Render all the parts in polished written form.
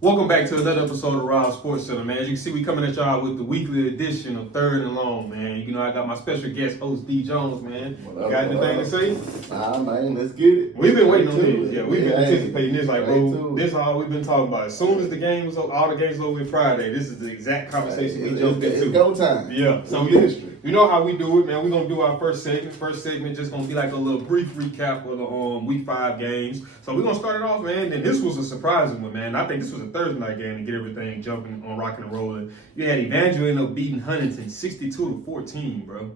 Welcome back to another episode of Raw Sports Center, man. As you can see, we coming at y'all with the weekly edition of Third and Long, man. You know, I got my special guest host, D. Jones, man. You got anything to say? Nah, man, let's get it. We've been waiting on this. Yeah, we've been anticipating this. Like, bro, this is all we've been talking about. As soon as the game was over, all the games over with Friday, this is the exact conversation we jumped into. It's go time. Yeah. So you know how we do it, man. We're gonna do our first segment. First segment just gonna be like a little brief recap of the week 5 games. So we're gonna start it off, man. And this was a surprising one, man. I think this was a Thursday night game to get everything jumping on rocking and rolling. You had Evangel end up beating Huntington 62-14, bro.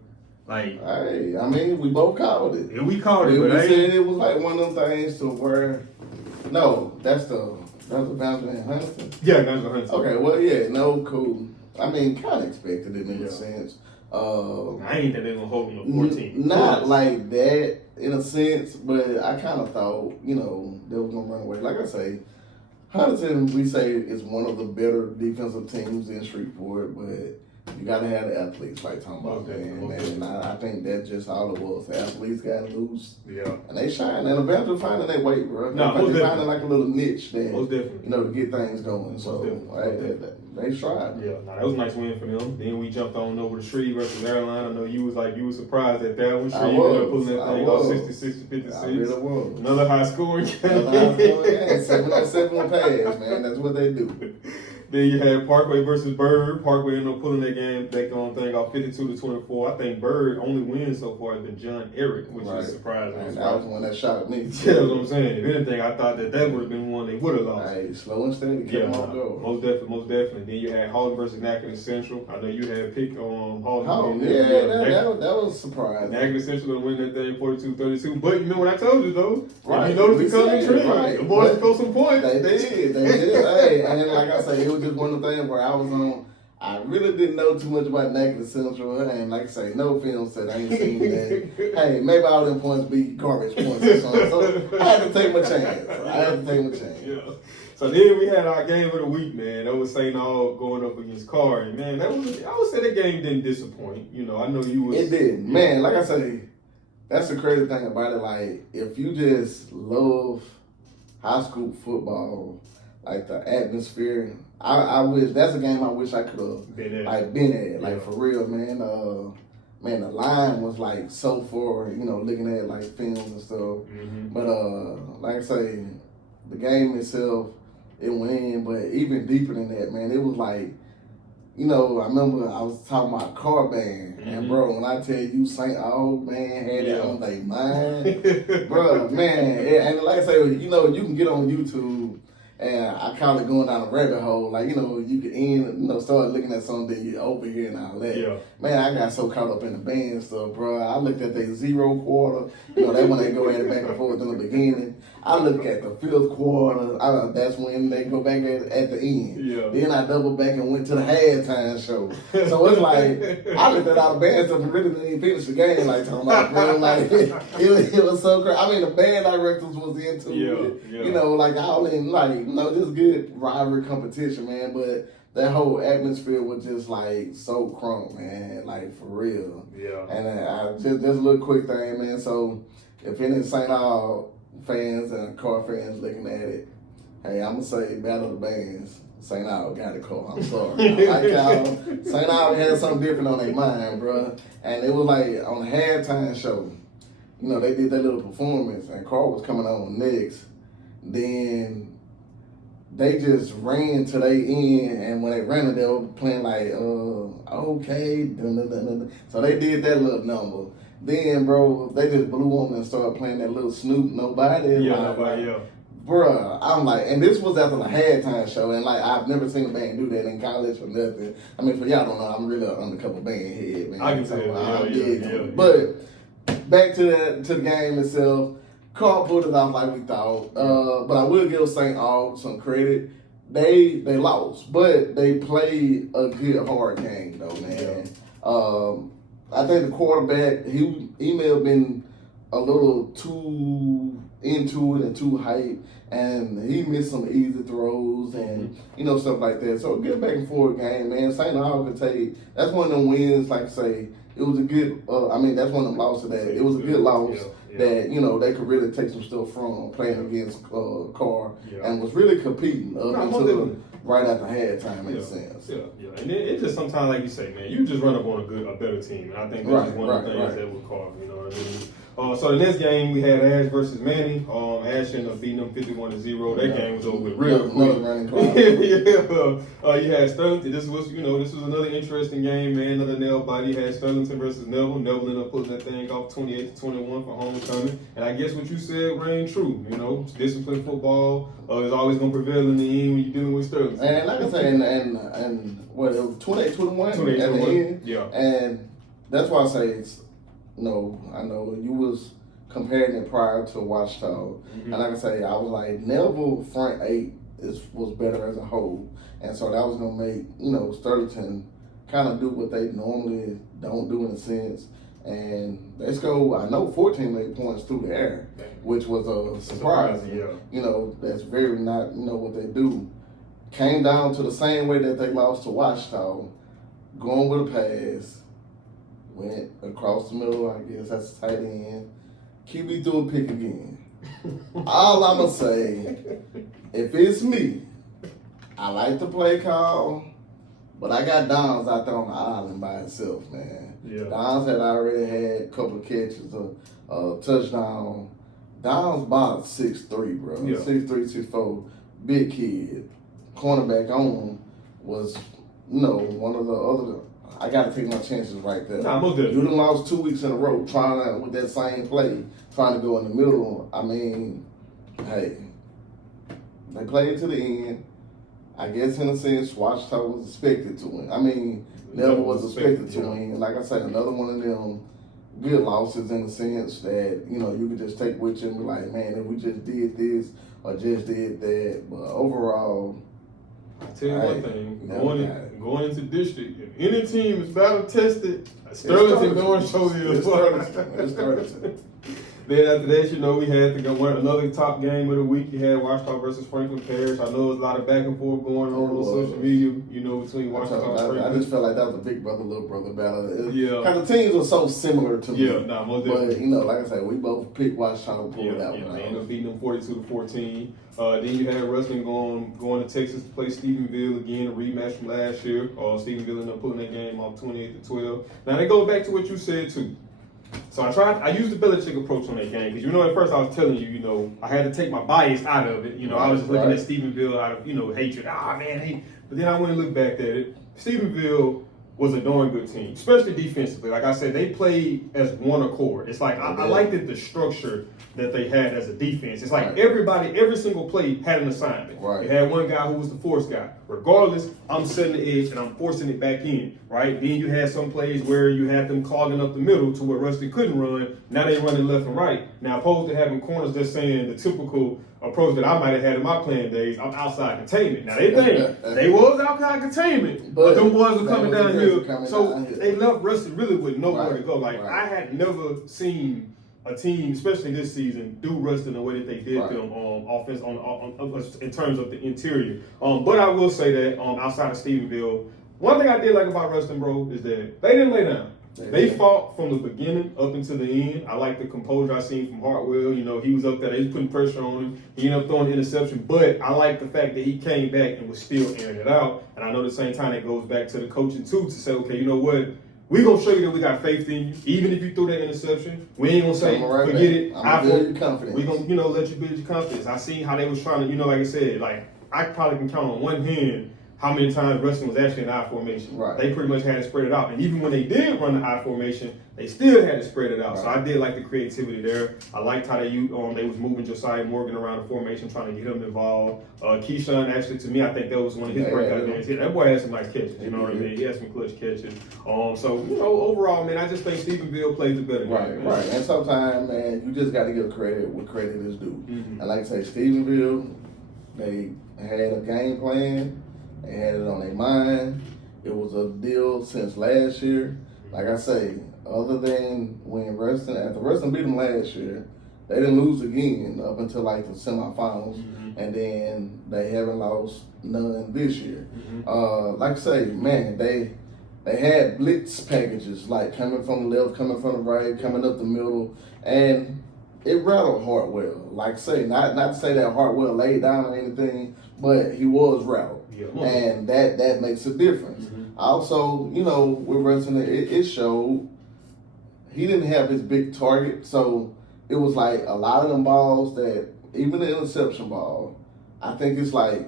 Like, hey, I mean, we both called it. Yeah, we called it. We But said it was like one of them things to where, no, that's the Evangel in Huntington. Yeah, Evangel Huntington. Okay, well, yeah, no, cool. I mean, kind of expected it in a sense. I ain't think they gonna hold me to 14. Not like that in a sense, but I kind of thought, they was gonna run away. Like I say, Huntington, we say, is one of the better defensive teams in Shreveport, but you got to have the athletes, like talking about, and I think that's just all it was. The athletes got loose, and they shine. And eventually finding their weight, bro. They're finding like a little niche there, to get things going. So they tried. Yeah, that was a nice win for them. Then we jumped on over to Shreve versus Airline. I know you was surprised at that one. Shreve ended up pulling that thing off 66-56. I really was. Another high scoring game. 7-on-7 pass, man. That's what they do. Then you had Parkway versus Bird. Parkway ended up pulling that thing off 52-24. I think Bird only win so far has been John Eric, which is surprising. And that was the one that shot at me. Yeah, that's what I'm saying. If anything, I thought that would have been one they would have lost. Hey, slow and steady, keep them on go. Most definitely. Then you had Hawley versus Natchitoches Central. I know you had picked on Hawley. That was surprising. Natchitoches Central going to win that thing 42-32. But you know what I told you, though? Right. You noticed the coming trend. Right. The boys scored some points. They did. Hey, and then, like I say, it was just one of the things where I was on. I really didn't know too much about Natchitoches Central, and like I say, no film said I ain't seen that. Hey, maybe all them points be garbage points or something. So I had to take my chance. Yeah. So then we had our game of the week, man. That was St. Aug going up against Carr. And man, I would say that game didn't disappoint. I know you was. It did. Man, like I say, that's the crazy thing about it. Like, if you just love high school football, like the atmosphere, I wish that's a game I wish I could have been at. Like, for real, man. Man, the line was like so far, looking at like films and stuff. Mm-hmm. But like I say, the game itself, it went in. But even deeper than that, man, it was like, I remember I was talking about Car Band, and bro, when I tell you St. Aug, man, had it on their mind, bro, man, and like I say, you can get on YouTube. And I call it going down a rabbit hole. Like, you can start looking at something you over here and all that. Yeah. Man, I got so caught up in the band stuff, bro. I looked at the 0 quarter. That when they go at it back and forth in the beginning. I look at the 5th quarter. That's when they go back at the end. Yeah. Then I doubled back and went to the halftime show. So it's like, I looked at all the band stuff and really didn't even finish the game. Like, talking about, bro, like, it was so crazy. I mean, the band directors was into it. Yeah. Like, all in, like, just good rivalry competition, man. But that whole atmosphere was just like so crunk, man. Like, for real. Yeah. And just a little quick thing, man. So if any St. Aug fans and Car fans looking at it, hey, I'm gonna say Battle of the Bands. St. Aug got the call. I'm sorry. Like y'all, St. Aug had something different on their mind, bro. And it was like on the halftime show. They did that little performance, and Carl was coming on next. Then they just ran to their end, and when they ran it, they were playing like, okay. So they did that little number. Then, bro, they just blew on and started playing that little Snoop Nobody. Yeah. Bruh, I'm like, and this was after the halftime show, and like, I've never seen a band do that in college or nothing. I mean, for y'all don't know, I'm really an undercover band head, man. I can tell you. But back to the game itself. Carl pulled it off like we thought, but I will give St. Aug some credit. They lost, but they played a good hard game though, man. I think the quarterback he may have been a little too into it and too hype, and he missed some easy throws and stuff like that. So good back and forth game, man. St. Aug could take. That's one of them wins, like I say. It was a good. That's one of them losses that it was a good loss. that, you know, they could really take some stuff from playing against Carr Yeah. and was really competing up No, until right after halftime in a sense. Yeah. And it just sometimes, like you say, man, you just run up on a better team. And I think that's one of the things that would cause, you know what I mean? So the next game we had Ash versus Manny. Ash ended up beating them 51-0. That game was over with real quick. You had Sterlington. This was another interesting game, man. Another nail biter. You had Sterlington versus Neville. Neville ended up pulling that thing off 28-21 for homecoming. And I guess what you said rang true. You know, disciplined football is always going to prevail in the end when you're dealing with Sterlington. And like I say, and what, it was 28-21 at the end. Yeah. And that's why I say it's, no, I know you was comparing it prior to Wachita, and like I say, I was like Neville front eight was better as a whole, and so that was gonna make Sterlington kind of do what they normally don't do in a sense, and let's go. I know 14 made points through the air, which was a surprise. That's very not what they do. Came down to the same way that they lost to Wachita, going with a pass. Went across the middle, I guess that's tight end. QB threw a pick again. All I'm going to say, if it's me, I like the play call, but I got Downs out there on the island by himself, man. Yeah. Downs had already had a couple of catches, a touchdown. Downs about 6'3", bro. Yeah. 6'3", 6'4", big kid. Cornerback on him was, one of the other. I got to take my chances right there. Nah, most definitely. You done lost 2 weeks in a row trying to, with that same play, trying to go in the middle. I mean, hey, they played to the end. I guess in a sense, Wachita was expected to win. I mean, Neville was expected to win. Like I said, another one of them good losses in the sense that, you could just take with you and be like, man, if we just did this or just did that. But overall, I'll tell you one thing, going into district, if any team is battle tested, Sterlington going to show you as well. Then after that, we had to go win another top game of the week. You had Wachita versus Franklin Parish. I know there's a lot of back and forth going on social media, between Wachita and Franklin. I just felt like that was a big brother, little brother battle. Kind of teams are so similar to me. Most definitely. But, like I said, we both picked Wachita to pull that one. They ended up beating them 42-14. Then you had Ruston going to Texas to play Stephenville again, a rematch from last year. Stephenville ended up pulling that game off 28-12. Now, they go back to what you said, too. So I used the Belichick approach on that game because at first I was telling you, I had to take my bias out of it. I was just looking at Stephenville out of hatred. Hey. But then I went and looked back at it. Stephenville was a darn good team, especially defensively. Like I said, they played as one accord. It's like I liked the structure that they had as a defense. It's like every single play had an assignment. Right. They had one guy who was the force guy. Regardless, I'm setting the edge and I'm forcing it back in, right? Then you had some plays where you had them clogging up the middle to where Rusty couldn't run. Now they running left and right. Now, opposed to having corners just saying the typical approach that I might have had in my playing days, I'm outside containment. Now, they think they was outside containment, but them boys were coming downhill. So they left Rusty really with nowhere to go. I had never seen a team, especially this season, do Ruston the way that they did them offense in terms of the interior. But I will say that outside of Stephenville, one thing I did like about Ruston, bro, is that they didn't lay down. They fought from the beginning up until the end. I like the composure I seen from Hartwell. He was up there. They was putting pressure on him. He ended up throwing an interception. But I like the fact that he came back and was still airing it out. And I know at the same time it goes back to the coaching, too, to say, okay, you know what? We're going to show you that we got faith in you. Even if you threw that interception, we ain't going to say, forget it. I'm going to build your confidence. We're going to, let you build your confidence. I seen how they was trying to, like I said, I probably can count on one hand how many times Ruston was actually in I formation. Right. They pretty much had to spread it out. And even when they did run the I formation, they still had to spread it out. So I did like the creativity there. I liked how they was moving Josiah Morgan around the formation, trying to get him involved. Keyshawn, actually, to me, I think that was one of his breakout games. That boy had some nice catches, you know what I mean? He had some clutch catches. So, overall, man, I just think Stephenville played the better game. Right. And sometimes, man, you just got to give credit where credit is due. And like I say, Stephenville, they had a game plan. They had it on their mind. It was a deal since last year. Like I say, other than when after Ruston beat them last year, they didn't lose again up until the semifinals. And then they haven't lost none this year. Like I say, man, they had blitz packages, coming from the left, coming from the right, coming up the middle. And it rattled Hartwell. Like say, not to say that Hartwell laid down or anything, but he was rattled. Yeah. And that makes a difference. Mm-hmm. Also, you know, with Ruston, it showed he didn't have his big target, so it was like a lot of them balls that, even the interception ball, I think it's like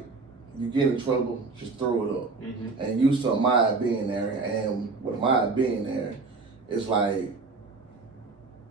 you get in trouble, just throw it up. Mm-hmm. And used to Amaya being there, and with Amaya being there, it's like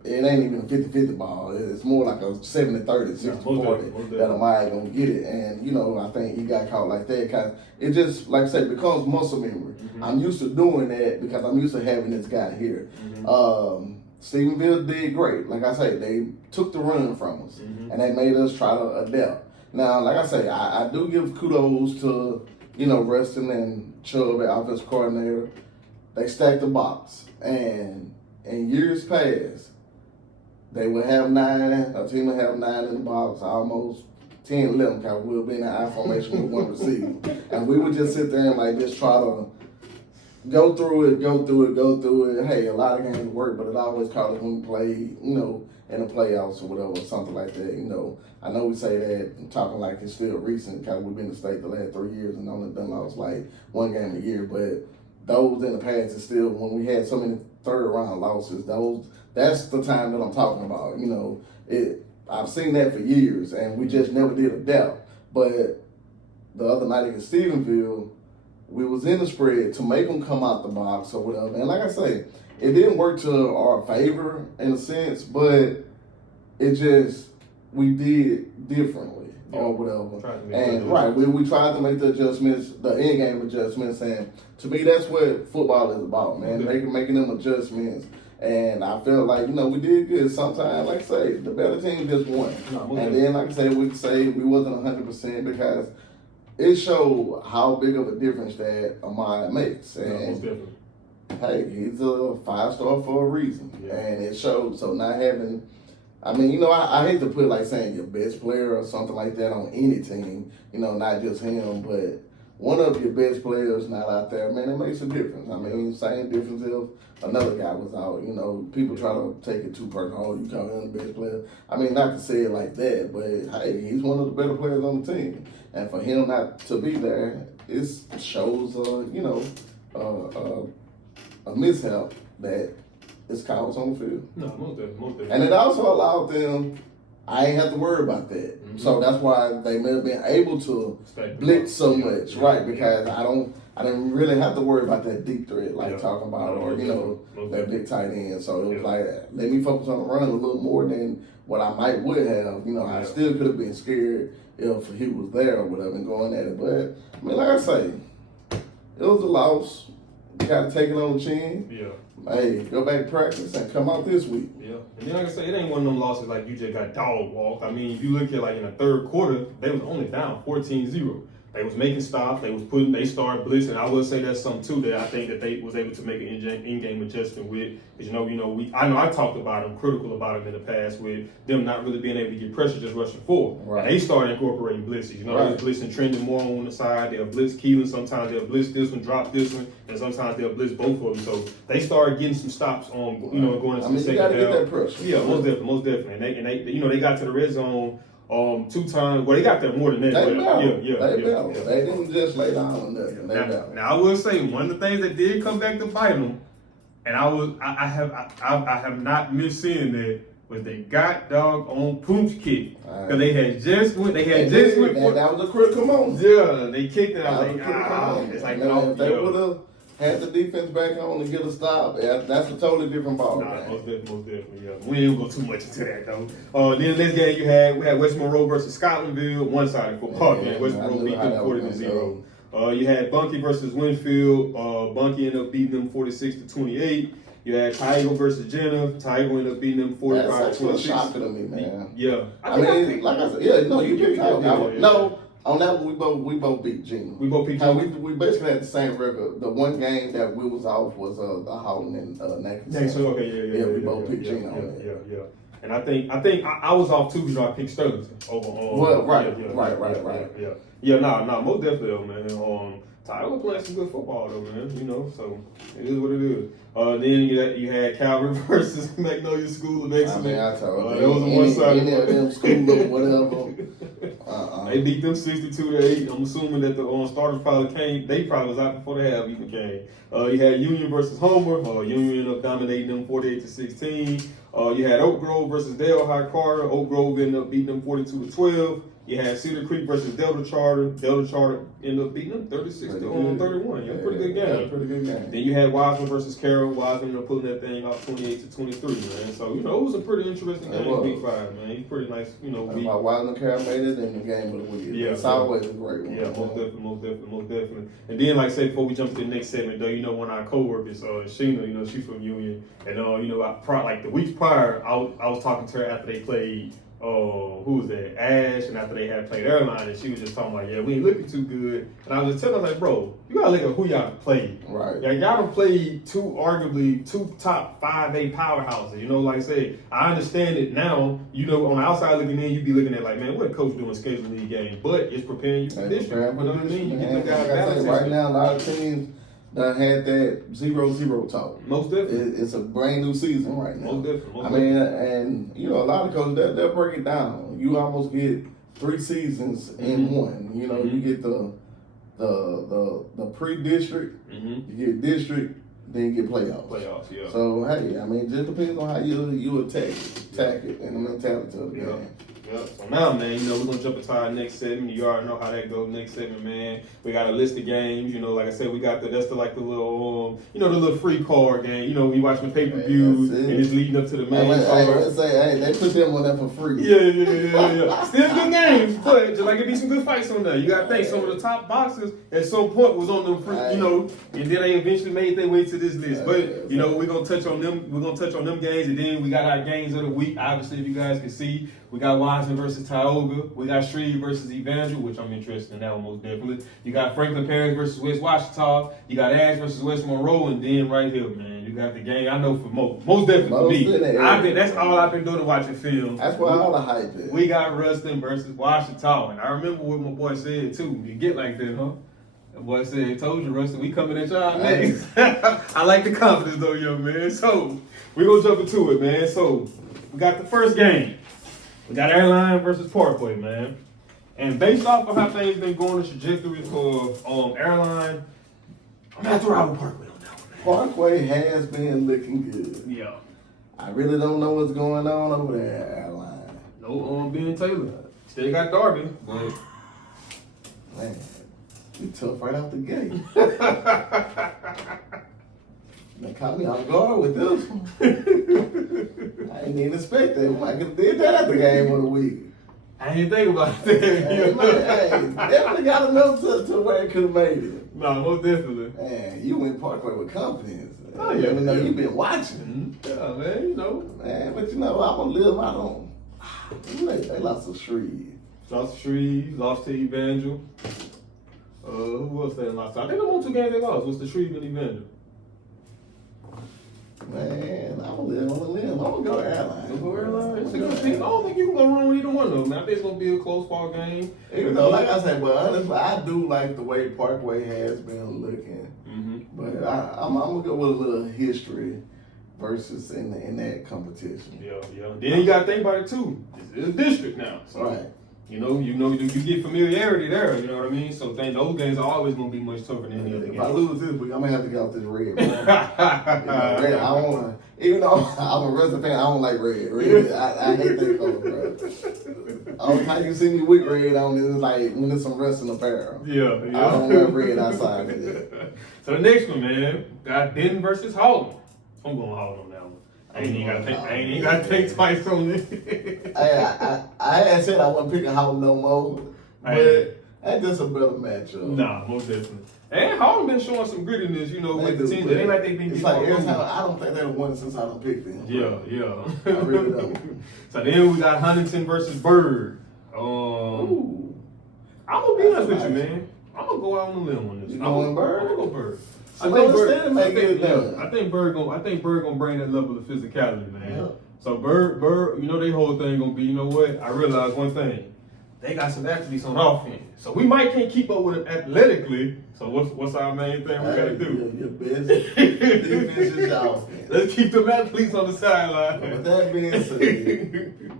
it ain't even a 50-50 ball. It's more like a 70-30, 60-40 that Amaya gonna get it. And, you know, I think he got caught like that because it just, like I said, becomes muscle memory. Mm-hmm. I'm used to doing that because I'm used to having this guy here. Mm-hmm. Stephenville did great. Like I say, they took the run from us, Mm-hmm. and they made us try to adapt. Now, like I say, I do give kudos to, you know, Ruston and Chubb, the offensive coordinator. They stacked the box. And in years past, they would have 9, a team would have 9 in the box, almost 10, 11, because we'll be in the I formation with one receiver. And we would just sit there and like just try to go through it. Hey, a lot of games work, but it always caught us when we play, you know, in the playoffs or whatever, or something like that. You know, I know we say that, I'm talking like it's still recent, because we've been in the state the last 3 years and only done lost like 1 game a year, but those in the past is still, when we had so many third round losses, that's the time that I'm talking about. You know, I've seen that for years, and we just never did adapt. But the other night against Stephenville, we was in the spread to make them come out the box or whatever. And like I say, it didn't work to our favor in a sense, but it just, we did differently or whatever. And we tried to make the adjustments, the end game adjustments, and to me that's what football is about, man. Making them adjustments. And I felt like, you know, we did good. Sometimes, like I say, the better team just won. And then, like I say, we could say we wasn't 100% because it showed how big of a difference that Amaya makes. And hey, he's a 5-star for a reason. Yeah. And it showed. So not having, I mean, you know, I hate to put like saying your best player or something like that on any team, you know, not just him, but one of your best players not out there, man, it makes a difference. I mean, same difference if another guy was out. You know, people try to take it too personal. Oh, you call him the best player. I mean, not to say it like that, but hey, he's one of the better players on the team. And for him not to be there, it shows, you know, a mishap that is caused on the field. No, most definitely. And it also allowed them, I ain't have to worry about that. Mm-hmm. So that's why they may have been able to blitz so much, right? Because I didn't really have to worry about that deep threat like talking about, or you know, that big tight end. So it was like, let me focus on the run a little more than what I would have. You know, I still could have been scared if he was there or whatever and going at it. But I mean, like I say, it was a loss. You got to take it on the chin. Yeah. Hey, go back to practice and come out this week. Yeah. And then, like I say, it ain't one of them losses like you just got dog walked. I mean, if you look at like in the third quarter, they was only down 14-0. They was making stops. They started blitzing. I will say that's something too that I think that they was able to make an in-game adjustment with. Because I know I talked about them, critical about them in the past with them not really being able to get pressure, just rushing forward. Right. And they started incorporating blitzes. You know, they was blitzing trending more on the side. They'll blitz Keelan. Sometimes they'll blitz this one, drop this one, and sometimes they'll blitz both of them. So they started getting some stops on, you know, going into the second half. You got to get that pressure. Yeah, most definitely. And they, you know, they got to the red zone. 2 times. Well, they got there more than that. They didn't just lay down on nothing. Now, I will say one of the things that did come back to bite them, and I have not missed seeing that, was they got dog on Pooch kick because they had just went. That was a critical moment. Yeah, they kicked it. I was like, it's like if they would have had the defense back on to get a stop, that's a totally different ball. Most definitely, yeah. We ain't gonna go too much into that though. Then this game we had West Monroe versus Scotlandville, one-sided football game. West Monroe beat them 40-0. You had Bunkie versus Winfield. Bunkie ended up beating them 46-28. You had Tiger versus Jenna. Tiger ended up beating them 45-26. That's a shock to me, man. Yeah. I mean, like I said, you picked Tiger. No. On that one, we both beat Gina. We both beat Gina. We basically had the same record. The one game that we was off was the Howland and Nathan. Okay, we both picked Gina on that. Yeah. And I think I was off too because I picked Sterling over. Right. Yeah, nah, most definitely though, man. Tyler playing some good football though, man. You know, so it is what it is. Then you had Calvary versus Magnolia School of Excellence. I mean, I told you. That was on one side. Any of them school or whatever. They beat them 62-8. I'm assuming that the starters probably came. They probably was out before the half even came. You had Union versus Homer. Union ended up dominating them 48-16. You had Oak Grove versus Dale High Carter. Oak Grove ended up beating them 42-12. You had Cedar Creek versus Delta Charter. Delta Charter ended up beating them 36-31. Yeah, pretty good game. Then you had Wiseman versus Carroll. Wiseman ended up pulling that thing off 28-23, man. So, it was a pretty interesting game week 5, man. He's pretty nice, That's why Wiseman Carroll made it in the game of the week. Yeah. It's always a great one. Yeah, most definitely. And then, like I said, before we jump to the next segment, though, one of our co-workers, Sheena, she's from Union. And, like the weeks prior, I was talking to her after they played who was that? Ash, and after they had played Airline, and she was just talking about, yeah, we ain't looking too good. And I was just telling her, like, bro, you gotta look at who y'all played. Right. Yeah, y'all done played arguably two top 5A powerhouses. Like I say, I understand it now. On the outside looking in, you be looking at like, man, what a coach doing scheduling these games? But it's preparing you for this. You know what I mean? You get the guy balance. Right now, a lot of teams done had that 0-0 talk. Most definitely. It's a brand new season right now. Most definitely. I mean, and a lot of coaches they'll break it down. You almost get 3 seasons in one. You get the pre-district, you get district, then you get playoffs. Playoffs, yeah. So hey, I mean, it just depends on how you attack it and the mentality of the game. Yeah. So now, man, we're gonna jump into our next segment. You already know how that goes. Next segment, man. We got a list of games. Like I said, we got the little, the little free card game. You watching the pay-per-views and it's leading up to the main card. Let's say, they put them on there for free. Yeah. Still good games, but just like it be some good fights on there. You gotta think some of the top boxers at some point was on them free, and then they eventually made their way to this list. But we're gonna touch on them. We're gonna touch on them games, and then we got our games of the week. Obviously, if you guys can see, we got Wiseman versus Tioga. We got Shreve versus Evangel, which I'm interested in that one most definitely. You got Franklin Parish versus West Washita. You got Ash versus West Monroe, and then right here, man, you got the game. I know for most definitely for me. That's all I've been doing watching film. That's why all the hype is. We got Ruston versus Washita, and I remember what my boy said too. You get like that, huh? The boy said, "Told you, Ruston, we coming at y'all next." I like the confidence though, young man. So we gonna jump into it, man. So we got the first game. We got Airline versus Parkway, man. And based off of how things been going, the trajectory for Airline, I'm gonna have to ride with Parkway on that one, man. Parkway has been looking good. Yeah. I really don't know what's going on over there at Airline. No, Ben Taylor. Still got Darby, but man, you tough right out the gate. They caught me off guard with this one. I didn't even expect that. I could have did that at the game of the week. I didn't think about that. Definitely got enough to where it could have made it. No, most definitely. Man, you went Parkway with confidence. Oh, yeah. Even though you've been watching. Yeah, man, Man, but I'm going to live out on. They lost to Shreve. Lost to Shreve, lost to Evangel. Who else they lost to? I think the only 2 games they lost was the Shreve and Evangel. Man, I'm going to live on the limb. I'm going to go Airline. Go Airline? It's a good team. I don't think you can go wrong with either one of them. I think it's going to be a close ball game. Even though, like I said, but honestly, I do like the way Parkway has been looking. But I'm going to go with a little history versus in that competition. Yeah. Then you got to think about it, too. It's a district now. So. Right. You get familiarity there, you know what I mean? So those games are always going to be much tougher than any other game. If I lose this week, I'm going to have to get off this red. Red, I don't want to, even though I'm a Ruston fan, I don't like red. Red, I hate that color, bro. All the time you see me with red on, it's like when there's some Ruston apparel. Yeah. I don't wear red outside of it. So the next one, man, got Denton versus Holland. I'm going Holland on that one. I ain't even got to think twice on it. I had said I wasn't picking Holland no more, but that's just a better matchup. Nah, most definitely. And Holland been showing some grittiness, with the team. It ain't like they been getting every time, I don't think they've won since I done picked them. Yeah. I really don't. So then we got Huntington versus Bird. I'm gonna be honest with you, man. I'm gonna go out on a limb on this. You going Bird? I'm gonna go Bird. I think Bird gonna bring that level of physicality, man. Yeah. So Bird, you know their whole thing gonna be, you know what? I realized one thing. They got some athletes on offense. So we might can't keep up with them athletically. So what's our main thing we gotta do? Your best defense is your offense. Let's keep them athletes on the sideline. With that being said,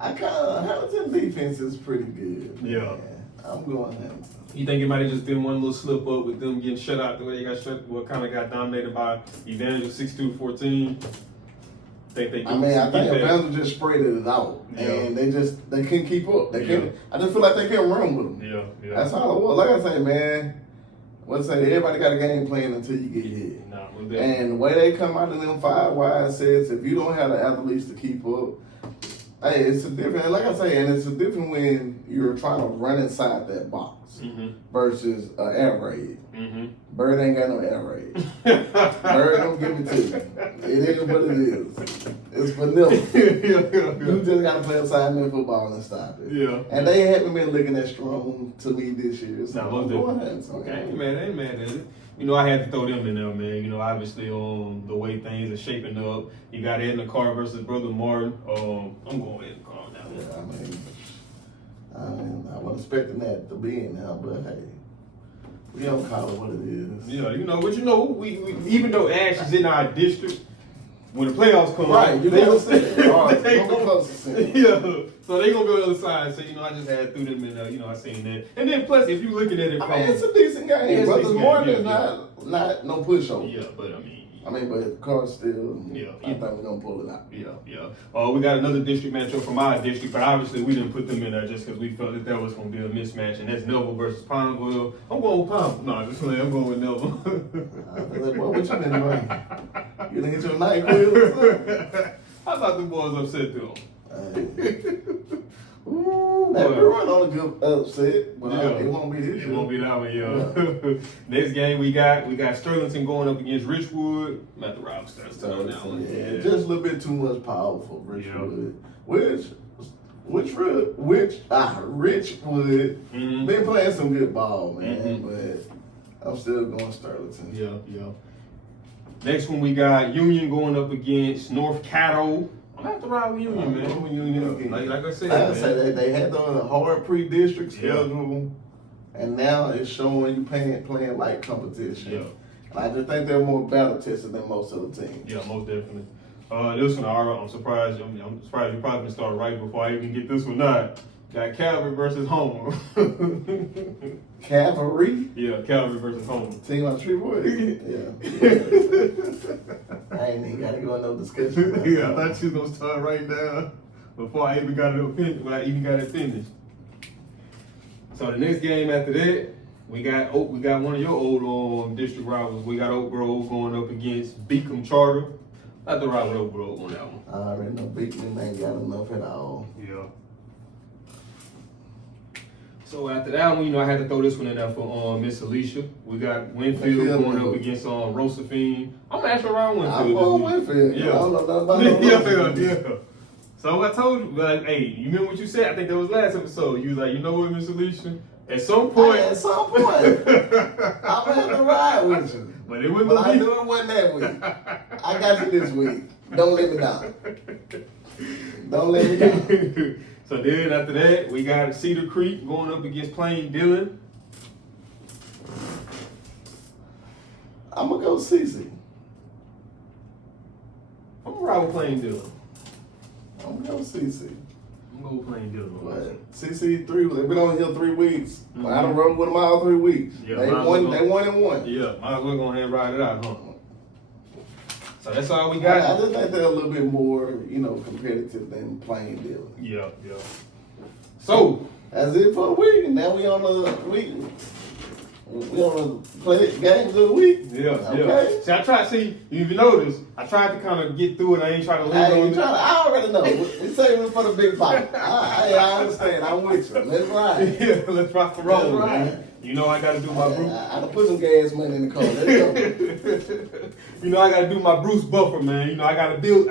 Hamilton defense is pretty good. Yeah. Man. I'm going Hamilton. You think it might have just been one little slip up with them getting shut out the way they got shut, kind of got dominated by Evangel 62-14? I think Evangel just spread it out, and they couldn't keep up. They couldn't. I just feel like they couldn't run with them. Yeah. That's all it was. Like I say, man. Everybody got a game plan until you get hit. And the way they come out in them 5 wide sets, if you don't have the athletes to keep up, hey, it's a different. Like I say, and it's a different when you're trying to run inside that box versus an air raid. Bird ain't got no air raid. Bird don't give it to you. It is what it is. It's vanilla. You just gotta play assignment football and stop it. Yeah. And they haven't been looking that strong to me this year. So I'm going ahead. Okay, I ain't mad at it. You know, I had to throw them in there, man. You know, obviously, the way things are shaping up, you got Ed in the car versus Brother Martin. I'm going Ed in the car now. Yeah, I wasn't expecting that to be in there, but hey, we don't call it what it is. Yeah, we even though Ash is in our district, when the playoffs come right, you know what I'm saying? All right, they go closer. Yeah, so they gonna go to the other side. So I just had threw them in there. I seen that, and then plus if you looking at it, it's a decent game. Brothers Martin is not no pushover. Yeah, but but the car's still. I think we're gonna pull it out. Yeah. We got another district matchup from our district, but obviously we didn't put them in there just because we felt that was gonna be a mismatch, and that's Neville versus Pineville. I'm going with Pineville. No, just playing. I'm going with Neville. What you been doing? You didn't hit your night quiz or something? How about the boys upset though? They run on a good upset, but it won't be this year. It won't be that one, yeah. Next game we got Sterlington going up against Richwood. I'm at the Rob Sterlington on that one. Yeah, just a little bit too much power for Richwood. Richwood been playing some good ball, man, but I'm still going Sterlington. Yeah. Next one we got Union going up against North Caddo. I'm at the ride with Union, man. Union, like I said, they had the hard pre-district schedule, and now it's showing you playing like competition. Yeah. And I just think they're more battle tested than most of the teams. Yeah, most definitely. This one, I'm surprised. I'm surprised you probably started right before I even get this one. Got Calvary versus Homer. Cavalry? Yeah, Calvary versus Homer. Team on Shreveport? Yeah. I ain't even got to go in no discussion. I thought you was going to start right now before I even got it finished. So the next game after that, we got one of your old district rivals. We got Oak Grove going up against Beacom Charter. I have to ride with Oak Grove on that one. I already know Beacom ain't got enough at all. Yeah. So after that one, I had to throw this one in there for Miss Alicia. We got Winfield going up against Rosephine. I'm actually around Winfield. I'm on Winfield. Yeah. I don't know nothing about yeah. So I told you, hey, you remember what you said? I think that was last episode. You was like, you know what, Miss Alicia? At some point, I'm gonna have to ride with you. But it wasn't. But I knew it wasn't that week. I got you this week. Don't let me down. Don't let me down. So then after that, we got Cedar Creek going up against Plain Dillon. I'm gonna go CC. I'm gonna ride with Plain Dillon. I'm gonna go CC. I'm gonna go Plain Dillon. But CC 3, they've been on here 3 weeks. I done rode with them all 3 weeks. Yeah, they won and won. Yeah, might as well go ahead and ride it out, huh? So that's all we got. I just think they're a little bit more, competitive than Plain Dillon. Yeah. So that's it for the week. Now we on the week. We on the play games of the week. Yeah. Okay. See, you even notice, I tried to kind of get through it. I ain't trying to leave on it. I already know. We saving it for the big fight. I understand. I'm with you. Let's ride. Yeah, let's rock the roll, man. I got to do my Bruce. I done put some gas money in the car. Let's go. I got to do my Bruce Buffer, man. I got to build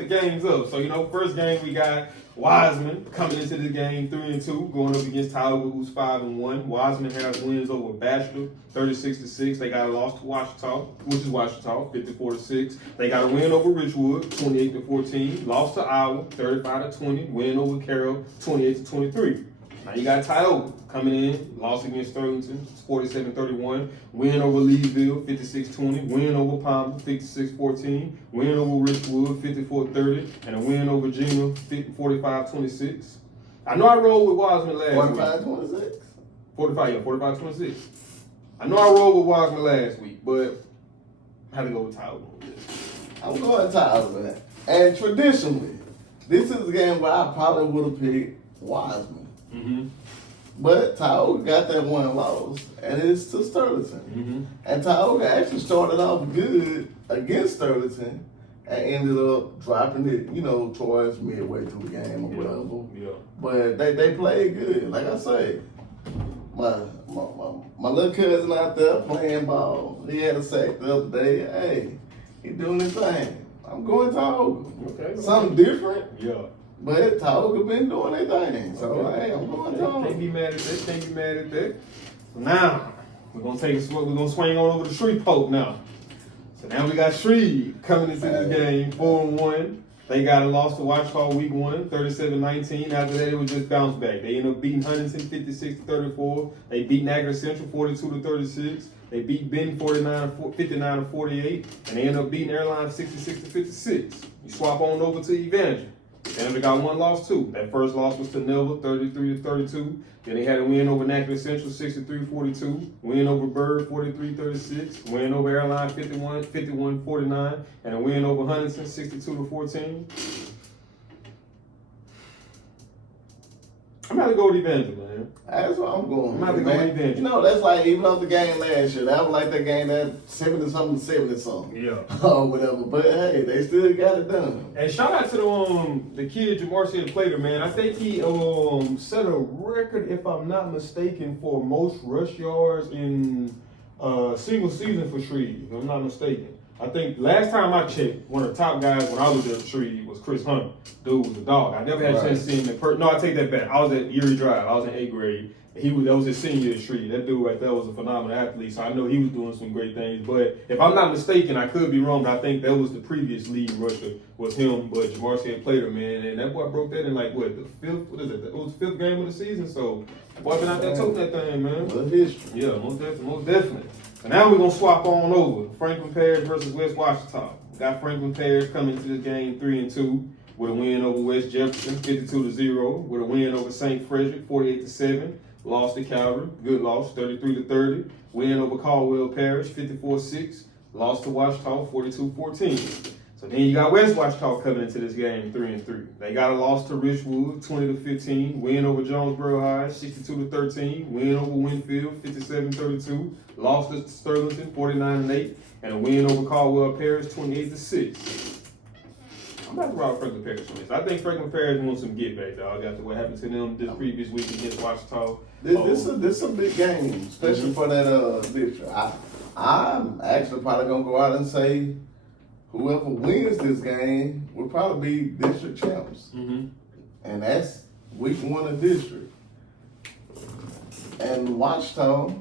the games up. So, first game we got Wiseman coming into the game 3-2, going up against Tioga, who's 5-1. Wiseman has wins over Bachelor, 36-6. They got a loss to Washita, which is Washita, 54-6. They got a win over Richwood, 28-14. Lost to Iowa, 35-20. Win over Carroll, 28-23. Now you got Tioga coming in, loss against Sterlington, 47-31. Win over Leesville, 56-20. Win over Palmer, 56-14. Win over Richwood, 54-30. And a win over Gina, 45-26. I know I rolled with Wiseman last week. 45-26? 45-26. I know I rolled with Wiseman last week, but I had to go with Tioga. I'm going Tioga. And traditionally, this is a game where I probably would have picked Wiseman. Mm-hmm. But Tioga got that one loss, and it's to Sterlington. Mm-hmm. And Tioga actually started off good against Sterlington and ended up dropping it, towards midway through the game or whatever. Yeah. But they played good. Like I say, my little cousin out there playing ball, he had a sack the other day. Hey, he doing his thing. I'm going Tioga. Okay. Something different. Yeah. But Tioga been doing their thing, so hey, I'm going Tioga. Can't be mad at that. So now we're gonna swing on over to Shreveport now. So now we got Shreve coming into this game 4-1. They got a loss to Washita week 1, 37-19. After that, it was just bounce back. They ended up beating Huntington 56-34. They beat Niagara Central 42-36. They beat Benton 59-48, and they ended up beating Airline 66-56. You swap on over to Evangel. Then they got one loss too. That first loss was to Neville, 33-32. Then they had a win over Niagara Central, 63-42. Win over Bird, 43-36. Win over Airline, 51-49. And a win over Huntington, 62-14. I'm about to go with Evangel, man. That's what I'm going. I'm about to go with Evangel. That's like even off the game last year. That was like that game that 70-something. Yeah. Or whatever. But hey, they still got it done. And shout out to the kid Jamarcia Plater, man. I think he set a record, if I'm not mistaken, for most rush yards in single season for Shreve, if I'm not mistaken. I think last time I checked, one of the top guys when I was at Shreve was Chris Hunter. Dude was a dog. I never had a chance to see him in person. No, I take that back. I was at Erie Drive. I was in 8th grade. That was his senior at Shreve. That dude right there was a phenomenal athlete, so I know he was doing some great things. But if I'm not mistaken, I could be wrong, but I think that was the previous leading rusher was him, but Jamarcia Plater, man. And that boy broke that in the fifth game of the season. So the boy been out there toting that thing, man. What history. Yeah, most definitely. So now we're going to swap on over. Franklin Parish versus West Washita. Got Franklin Parish coming to this game 3-2 with a win over West Jefferson, 52-0. With a win over St. Frederick, 48-7. Lost to Calvary, good loss, 33-30. Win over Caldwell Parish, 54-6. Lost to Washita, 42-14. So then you got West Washita coming into this game 3-3. They got a loss to Richwood, 20-15. Win over Jonesboro High, 62-13. Win over Winfield, 57-32. Lost to Sterlington, 49-8. And a win over Caldwell Parish, 28-6. I'm about to ride Franklin Parish on this. I think Franklin Parish wants some get back, dog. After what happened to them this previous week against Washita. This a big game, especially for that district. I'm actually probably gonna go out and say whoever wins this game will probably be district champs. Mm-hmm. And that's week 1 of district. And Washita,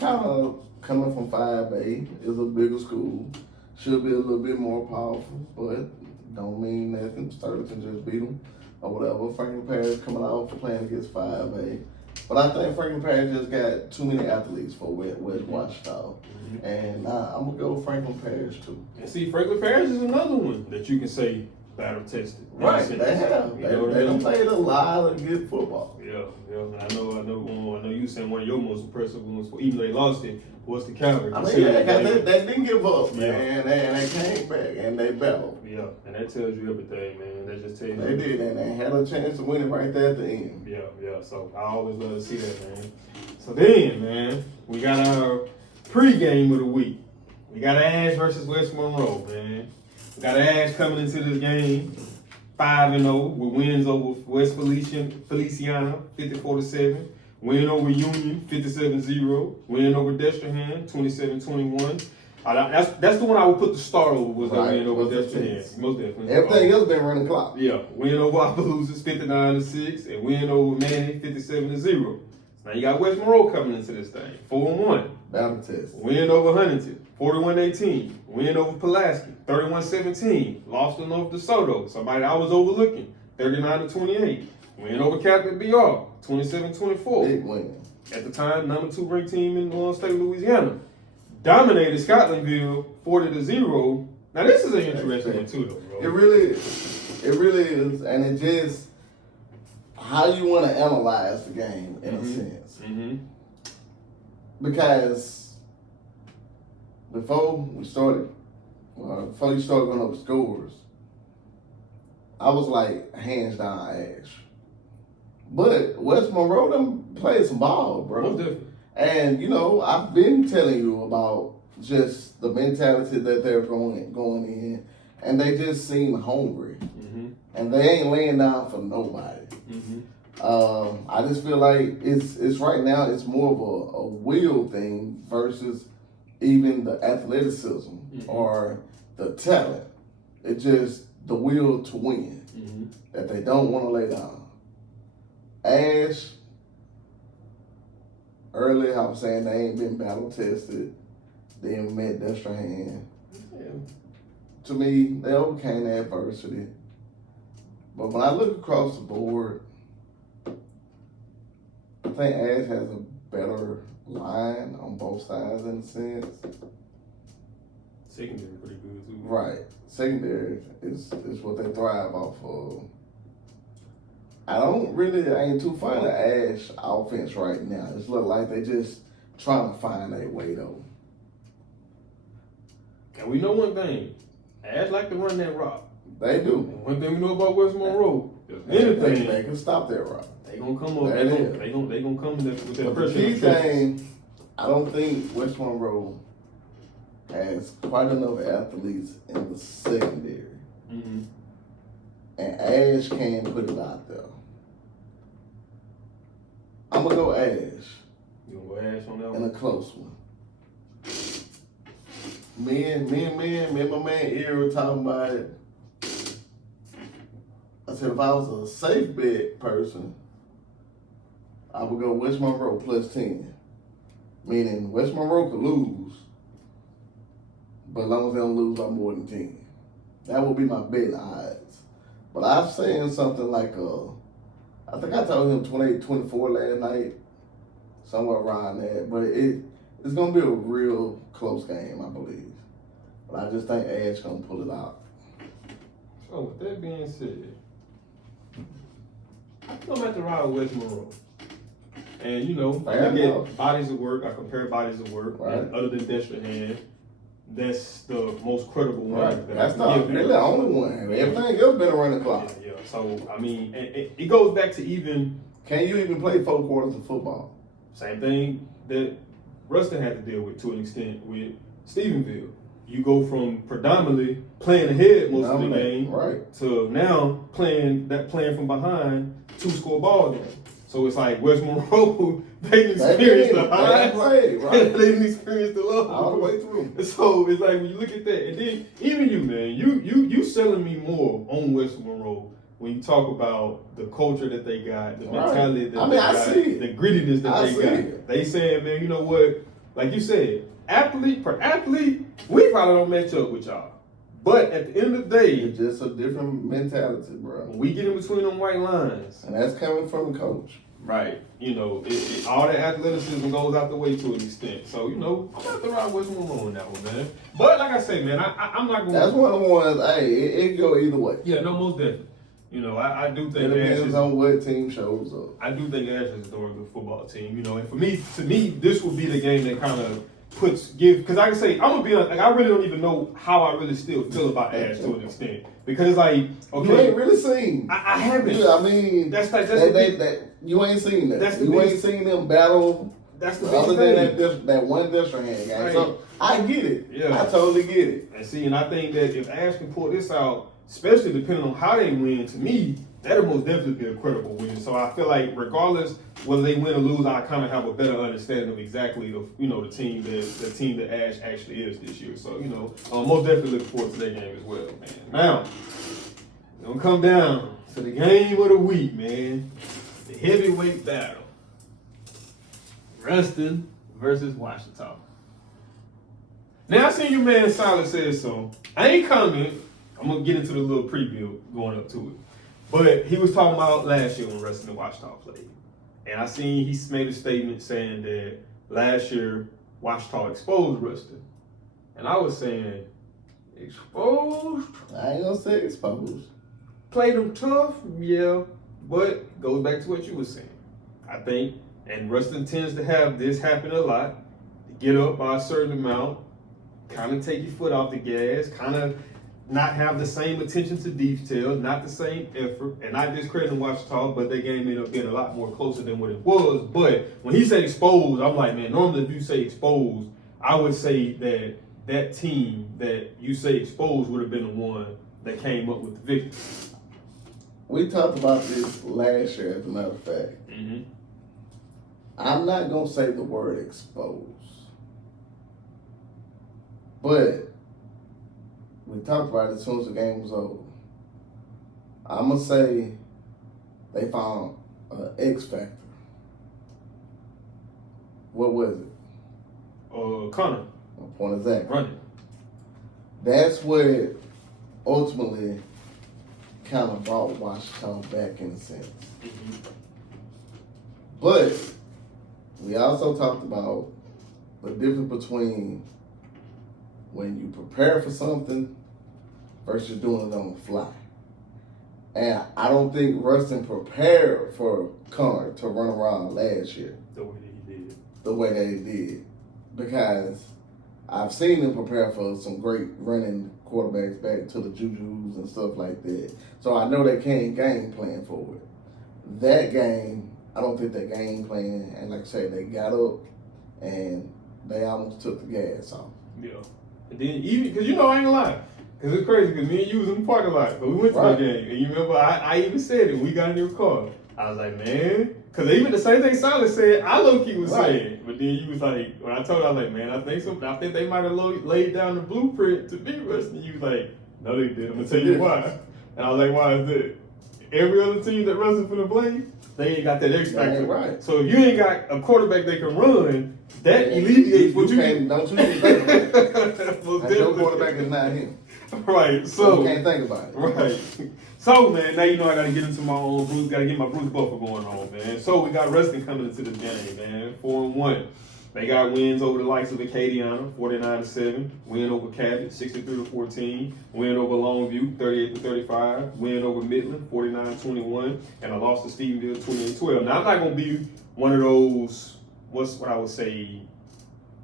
kind of coming from 5A, is a bigger school. Should be a little bit more powerful, but don't mean nothing. Sterlington just beat them or whatever. Franklin Parish coming off playing against 5A. But I think Franklin Parish just got too many athletes for West Washita. Mm-hmm. And I'm going to go with Franklin Parish too. And see, Franklin Parish is another one that you can say battle tested. Right, they have. They done played a lot of good football. Yeah. And I know you saying one of your most impressive ones, even though they lost it, was the Calvary. I mean, they didn't give up, man. And they came back and they battled. Yeah, and that tells you everything, man. That just tells you. They did, and they had a chance to win it right there at the end. Yeah. So I always love to see that, man. So then, man, we got our pregame of the week. We got Ash versus West Monroe, man. We got Ash coming into this game 5-0 with wins over West Feliciana 54-7. Win over Union, 57-0. Win over Destrehan, 27-21. That's the one I would put the start over was Right. win over Most Destiny. Most definitely. Everything else been running clock. Yeah, win over Opelousas 59-6, and win over Manning 57-0. So now you got West Monroe coming into this thing, 4-1. Battle test. Win over Huntington, 41-18. Win over Pulaski, 31-17. Lost to North DeSoto, somebody I was overlooking, 39-28. Win over Catholic BR, 27-24. Big win. At the time, number 2 ranked team in the state of Louisiana. Dominated Scotlandville 40-0. Now this is an interesting one too, though, bro. It really is, and it just how you want to analyze the game in a sense. Mm-hmm. Because before you started going over scores, I was like hands down Ash. But West Monroe them played some ball, bro. Most definitely. And you know, I've been telling you about just the mentality that they're going in, and they just seem hungry, and they ain't laying down for nobody. I just feel like it's right now it's more of a will thing versus even the athleticism or the talent. It's just the will to win that they don't want to lay down. Ash, earlier I was saying they ain't been battle tested. They ain't met Destrehan. Yeah. To me, they overcame the adversity. But when I look across the board, I think Ash has a better line on both sides in a sense. Secondary pretty good too. Right. Secondary is what they thrive off of. I ain't too fond of Ash offense right now. It look like they just trying to find their way though. And we know one thing. Ash like to run that rock. They do. And one thing we know about West Monroe, anything they can stop that rock. they gonna come up. They gonna come with that But pressure. the key thing, I don't think West Monroe has quite enough athletes in the secondary. And Ash can put it out there. I'm gonna go Ash. You gonna go Ash on that In one? a close one. Me and my man Ear talking about it. I said if I was a safe bet person, I would go West Monroe plus 10. Meaning West Monroe could lose, but as long as they don't lose by more than 10. That would be my betting odds. But I'm saying something like I think I told him 28-24 last night, somewhere around that. But it's gonna be a real close game, I believe. But I just think Ash gonna pull it out. So with that being said, I'm gonna have to ride with West Monroe. And you know, I look at bodies of work, I compare bodies of work, Right. and other than Destrehan, that's the most credible one. Right. that That's I can give really the only one. Everything else been around the clock. Yeah. So I mean, it goes back to even Can you even play 4 quarters of football? same thing that Ruston had to deal with to an extent with Stephenville. You go from predominantly playing ahead most of the game, right, to now playing from behind 2-score ball game. So it's like West Monroe, they didn't experience the highs, right. they didn't experience the lows all the way through. So it's like when you look at that, and then even you, man, you selling me more on West Monroe when you talk about the culture that they got, the mentality that they got, the grittiness that they got. They saying, man, you know what? Like you said, athlete per athlete, we probably don't match up with y'all. But at the end of the day, It's just a different mentality, bro. when we get in between them white lines, And that's coming from the coach. right, you know, all the athleticism goes out the way to an extent. So, you know, I'm going to have to ride West Monroe on that one, man. But like I say, man, I'm not going to... That's one of the ones, hey, it go either way. Yeah, no, most definitely. You know, I do think It Ash depends is... on what team shows up. I do think Ash is a darn good football team, you know. And to me, this would be the game that kind of because I can say, I'm going to be honest, like, I really don't even know how I really still feel about Ash to an extent. Because it's like, okay. You ain't really seen. I haven't. I mean, that's you ain't seen that. You ain't seen them battle. That's the other thing. than that one Destrehan game. Right. So I get it. Yeah. I totally get it. And see, and I think that if Ash can pull this out, especially depending on how they win, to me, that'll most definitely be a credible win. So I feel like regardless whether they win or lose, I kind of have a better understanding of exactly the team that Ash actually is this year. So most definitely looking forward to that game as well, man. Now, we're gonna come down to the game of the week, man. The heavyweight battle. Ruston versus Washington. Now I seen your man Silas said so. I ain't coming. I'm gonna get into the little preview going up to it. But he was talking about last year when Ruston and Washington played. And I seen he made a statement saying that last year Washington exposed Ruston. And I was saying, exposed? I ain't gonna say exposed. Played them tough, yeah. But goes back to what you were saying. I think, and Ruston tends to have this happen a lot. Get up by a certain amount, kind of take your foot off the gas, kind of not have the same attention to detail, not the same effort, and not discrediting Washington, but their game ended up being a lot more closer than what it was. But when he said exposed, I'm like, man, normally if you say exposed, I would say that team that you say exposed would have been the one that came up with the victory. We talked about this last year, as a matter of fact. Mm-hmm. I'm not gonna say the word exposed, but we talked about it as soon as the game was over. I'm gonna say they found an X factor. What was it? Connor. Point exact. Running. That's what ultimately kind of brought Washington back in a sense. Mm-hmm. But we also talked about the difference between when you prepare for something versus doing it on the fly. And I don't think Ruston prepared for Connor to run around last year The way that he did. the way that he did. Because I've seen him prepare for some great running quarterbacks back to the Jujus and stuff like that. So I know they can't game plan for it. That game, I don't think they game plan, and like I said, they got up and they almost took the gas off. Yeah. And then even, because I ain't gonna lie. Because it's crazy, because me and you was in the parking lot, but we went to the game. And you remember, I even said it when we got in your car. I was like, man, because even the same thing Silas said, I low-key was saying. But then you was like, when I told you, I was like, man, I think they might have laid down the blueprint to beat Ruston. You was like, no, they didn't. I'm going to tell you why. And I was like, why is that? Every other team that Ruston finna play, they ain't got that X factor. Right. So if you ain't got a quarterback that can run, that alleviates what you need. Don't you even think about it. Your quarterback is not him. Right. So you can't think about it. Right. So, man, now I got to get into my own Bruce, got to get my Bruce Buffer going on, man. So we got Ruston coming into this game, man, 4-1. They got wins over the likes of Acadiana, 49-7. Win over Cabot, 63-14. Win over Longview, 38-35. Win over Midland, 49-21. And a loss to Stephenville, 28-12. Now, I'm not going to be one of those, what I would say,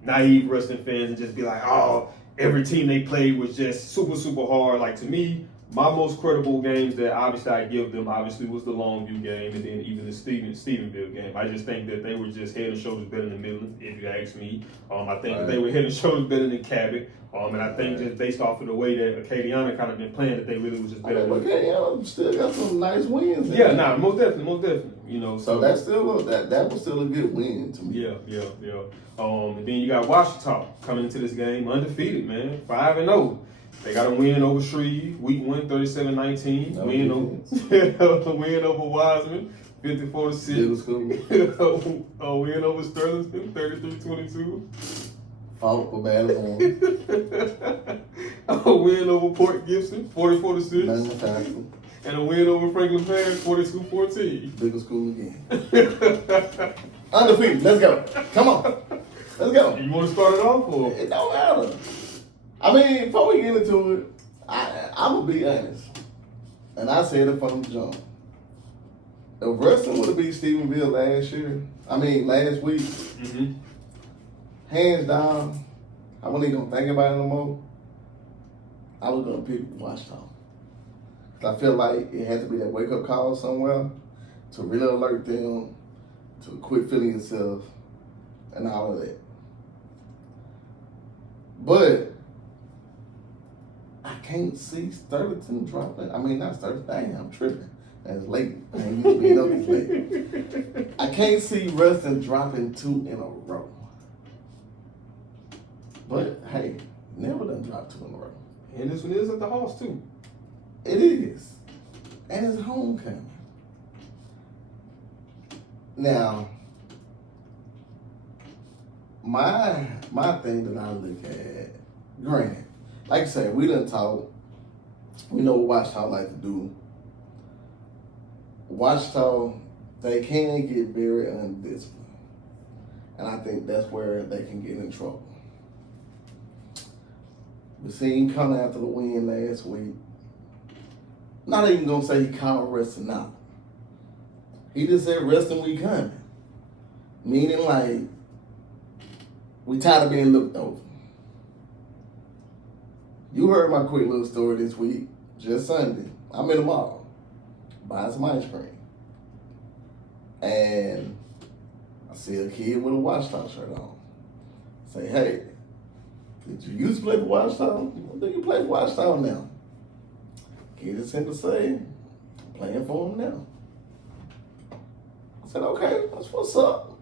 naive Ruston fans and just be like, oh, every team they played was just super, super hard. Like, to me, my most credible games that obviously I give them obviously was the Longview game and then even the Stephenville game. I just think that they were just head and shoulders better than Midland, if you ask me. I think that they were head and shoulders better than Cabot. And I think just based off of the way that Acadiana kind of been playing, that they really was just better. Acadiana still got some nice wins. Yeah, most definitely. So that's still that was still a good win to me. Yeah. And then you got Washington coming into this game undefeated, man, 5-0. They got a win over Shreve, week 1, 37-19. Win over Wiseman, 54-6. A win over Sterlingston, 33-22. Fought for battle. A win over Port Gibson, 44-6. And a win over Franklin Parish, 42-14. Bigger school again. Undefeated. Let's go. Come on. Let's go. You want to start it off, or? It don't matter. I mean, before we get into it, I'm going to be honest. And I said it from the jump. If Ruston would have beat Stephenville last week, hands down, I wasn't even going to think about it no more. I was going to pick Washington. I feel like it had to be that wake-up call somewhere to really alert them to quit feeling yourself and all of that. But I can't see Sterlington dropping. Not Sterlington. Dang, I'm tripping. Man, it's late. I ain't used to being up this late. I can't see Ruston dropping 2 in a row. But hey, never done drop 2 in a row. And this one is at the house too. It is. And it's homecoming. Now, my thing that I look at, granted, like I said, we done talk. We know what Wachita like to do. Wachita, they can get very undisciplined. And I think that's where they can get in trouble. We seen him come after the win last week. Not even gonna say he called Ruston out. He just said Ruston we coming. Meaning like, we tired of being looked over. You heard my quick little story this week, just Sunday. I'm in the mall, buying some ice cream. And I see a kid with a Quachita shirt on. Say, hey, did you used to play for Wachita? Do you play for Wachita now? Kid just seemed to say, I'm playing for him now. I said, okay, that's what's up.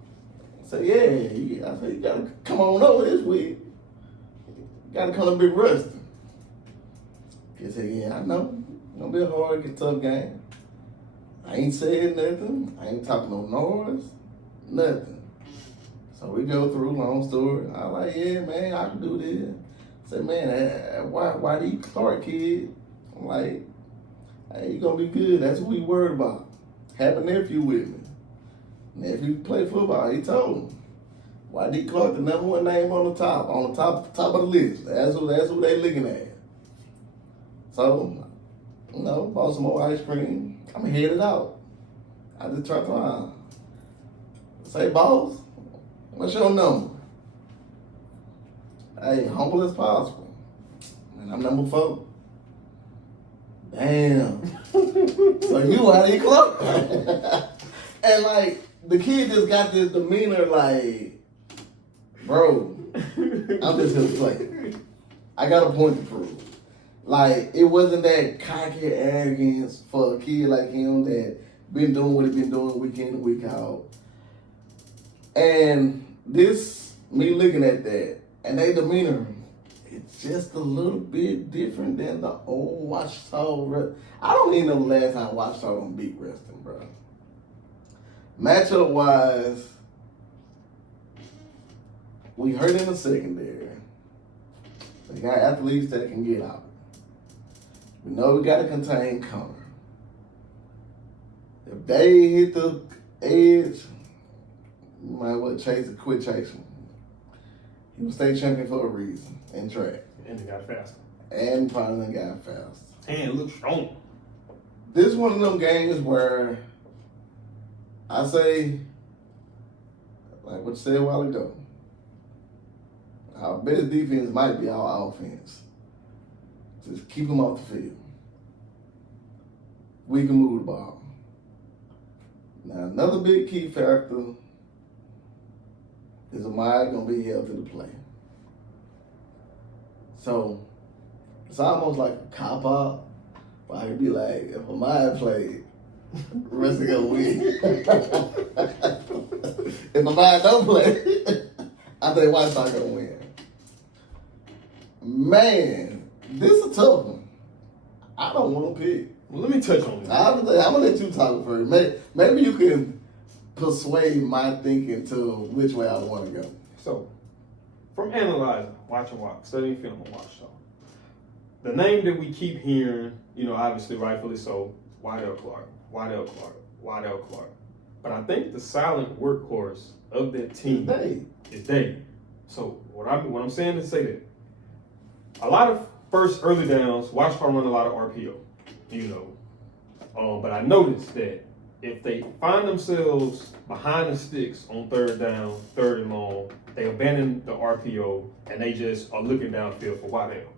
I said, yeah. I said, you gotta come on over this week. You gotta come to Big Ruston. Kid said, yeah, I know. It's gonna be a hard, tough game. I ain't saying nothing. I ain't talking no noise. Nothing. So we go through, long story. I was like, yeah, man, I can do this. I said, man, why do you start, kid? I'm like, hey, you gonna be good. That's what we worried about. Have a nephew with me. Nephew play football. He told him. YD Clark, the #1 name on the top of the list. That's who they looking at. So, bought some more ice cream. I'm headed out. I just turned around. Say, boss, what's your number? Hey, humble as possible. And I'm number 4. Damn. So you YD Clark? And like, the kid just got this demeanor like, bro, I'm just gonna play. I got a point to prove. Like, it wasn't that cocky arrogance for a kid like him that been doing what he been doing week in and week out. And this, me looking at that, and they demeanor, it's just a little bit different than the old Wachita. I don't even know the last time Wachita gonna beat Ruston, bro. Matchup wise, we hurt in the secondary. They got athletes that can get out. We know we got to contain Connor. If they hit the edge, you might well quit chasing. He was state champion for a reason in track. And he got faster. And probably got fast. And look strong. This one of them games where I say, like what you said a while ago, our best defense might be our offense. Just keep them off the field. We can move the ball. Now, another big key factor is Amaya going to be healthy to play. So, it's almost like a cop-out, but I could be like, if Amaya played, Ruston gonna win. If Amaya don't play, I think Wachita gonna win. Man, this is a tough one. I don't want to pick. Well, let me touch on this. I'm gonna let you talk first. Maybe you can persuade my thinking to which way I want to go. So, from analyzing, studying film on Wachita, the name that we keep hearing, obviously rightfully so, Waddell Clark. But I think the silent workhorse of that team is Dave. So what I'm saying is say that a lot of early downs, Wachita run a lot of RPO, but I noticed that if they find themselves behind the sticks on 3rd down, 3rd and long, they abandon the RPO and they just are looking downfield for Waddell.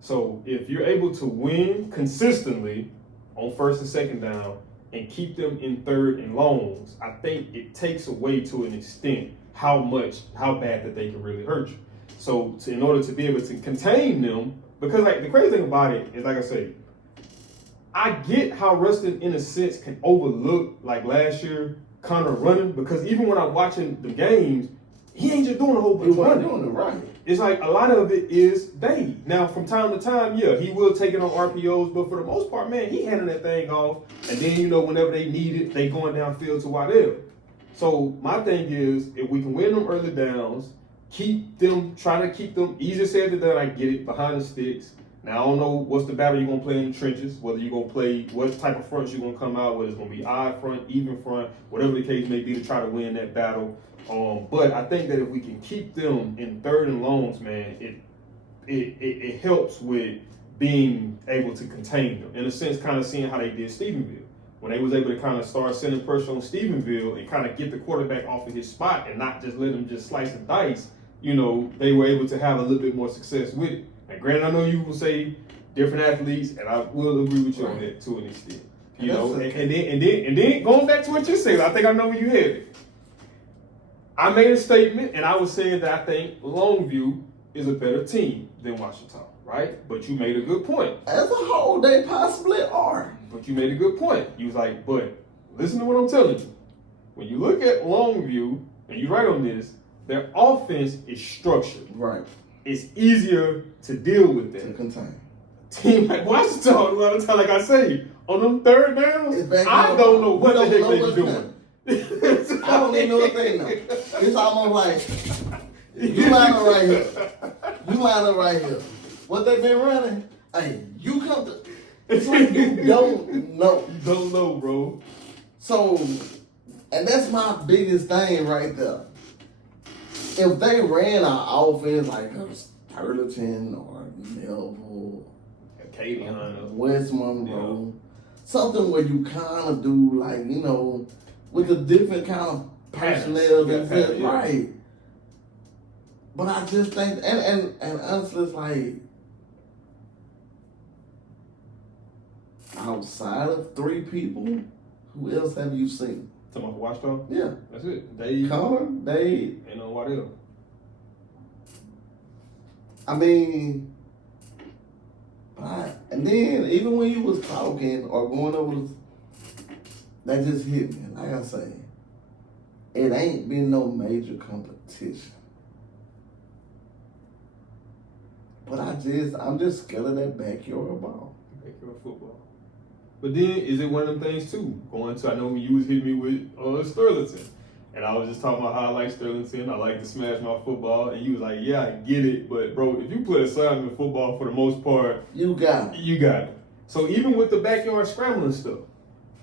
So if you're able to win consistently on 1st and 2nd down and keep them in 3rd and longs, I think it takes away to an extent how bad that they can really hurt you. So in order to be able to contain them, because like the crazy thing about it is, like I say, I get how Ruston, in a sense, can overlook, like last year, Connor running, because even when I'm watching the games, he ain't just doing a whole bunch of running. Doing it right. It's like a lot of it is Dave. Now, from time to time, yeah, he will take it on RPOs, but for the most part, man, he handling that thing off. And then, you know, whenever they need it, they going downfield to whatever. So my thing is, if we can win them early downs, try to keep them, easier said than done, I get it, behind the sticks. Now, I don't know what's the battle you're going to play in the trenches, whether you're going to play, what type of fronts you're going to come out, whether it's going to be odd front, even front, whatever the case may be to try to win that battle. But I think that if we can keep them in third and longs, man, it helps with being able to contain them. In a sense, kind of seeing how they did Stephenville. When they was able to kind of start sending pressure on Stephenville and kind of get the quarterback off of his spot and not just let him just slice and dice, you know, they were able to have a little bit more success with it. And granted, I know you will say different athletes, and I will agree with you on that to an extent. You know, and then going back to what you said, I think I know where you headed. I made a statement, and I was saying that I think Longview is a better team than Washita, right? But you made a good point. As a whole, they possibly are. But you made a good point. You was like, but listen to what I'm telling you. When you look at Longview, and you write on this, their offense is structured. Right. It's easier to deal with that. To contain. Team like Washita, a lot of time, like I say, on them third downs, I don't know what the heck they're doing. I don't even know what they know. It's almost like you line up right here. You line up right here. What they been running? Hey, you come to. It's like you don't know. You don't know, bro. So, and that's my biggest thing right there. If they ran our offense like a Turleton or Melville, West Monroe, something where you kind of do like, you know, with a different kind of personnel that's right. But I just think, and honestly, it's like, outside of three people, who else have you seen? Talking about Washita? Yeah. That's it. Dave. Connor, Dave. Ain't no what else. I mean, and then even when you was talking or going over, that just hit me. Like I say, it ain't been no major competition. But I'm just scared of that backyard ball. Backyard football. But then, is it one of them things too? Going to, I know when you was hitting me with Sterlington, and I was just talking about how I like Sterlington, I like to smash my football, and you was like, yeah, I get it, but bro, if you play assignment football for the most part, you got it. You got it. So even with the backyard scrambling stuff,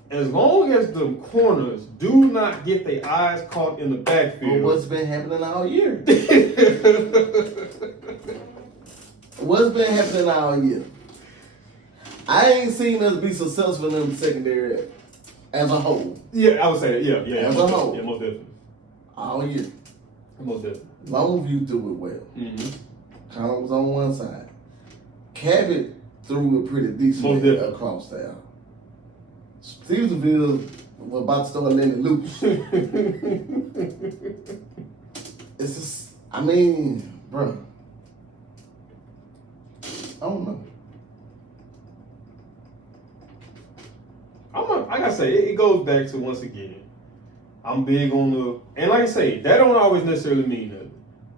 as long as the corners do not get their eyes caught in the backfield. Well, what's been happening all year? What's been happening all year? I ain't seen us be successful in the secondary as a whole. Yeah, I would say that. Yeah. As a whole. Yeah, most definitely. All year. Most definitely. Longview threw it well. Mm-hmm. Connor was on one side. Cabot threw it pretty decently across there. Stevensville was about to start letting it loose. It's just, I mean, bro. I don't know. Like I say, it goes back to, once again, I'm big on and like I say, that don't always necessarily mean nothing.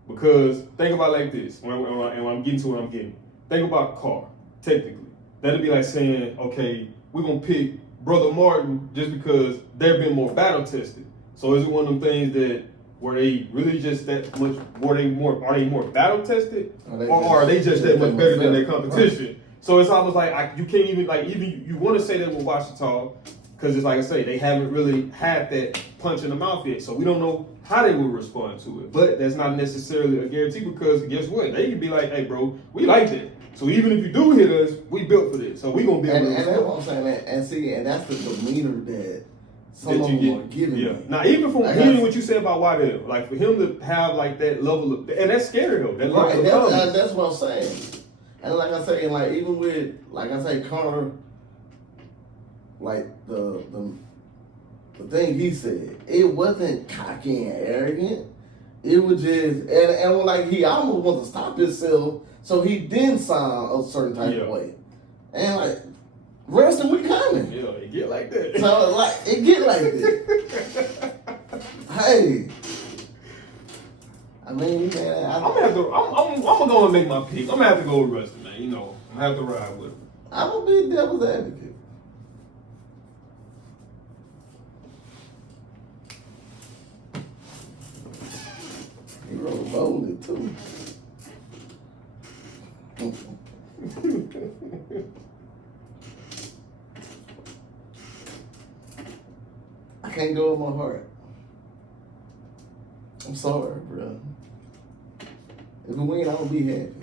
Because think about it like this, when I'm getting to what I'm getting. Think about Carr, technically. That'd be like saying, okay, we're going to pick Brother Martin just because they've been more battle tested. So is it one of them things that, were they really just that much, are they more battle tested? Or are they just that much better than their competition? Right. So it's almost like you can't even, like, even you want to say that with Washita, because it's like I say, they haven't really had that punch in the mouth yet. So we don't know how they will respond to it. But that's not necessarily a guarantee, because guess what? They can be like, hey, bro, we like that. So even if you do hit us, we built for this. So we going to be able to respond. And that's what I'm saying, man. And see, and that's the demeanor that some of them are giving me. Now, even from hearing what you said about Waddell, like for him to have like that level of, and that's scary though. That level of that's what I'm saying. And like I say, like even with, like I say, Connor, like the thing he said, it wasn't cocky and arrogant. It was just, and like he almost wants to stop himself, so he didn't sound a certain type of way. And like, Ruston, we coming. Yeah, it get like that. So like it get like that. Hey. I mean, man, I'm gonna go and make my pick. I'm gonna have to go with Ruston, man. You know, I'm gonna have to ride with him. I'm gonna be devil's advocate. He rolled bolded too. I can't go with my heart. I'm sorry, bro. If we win, I'm gonna be happy.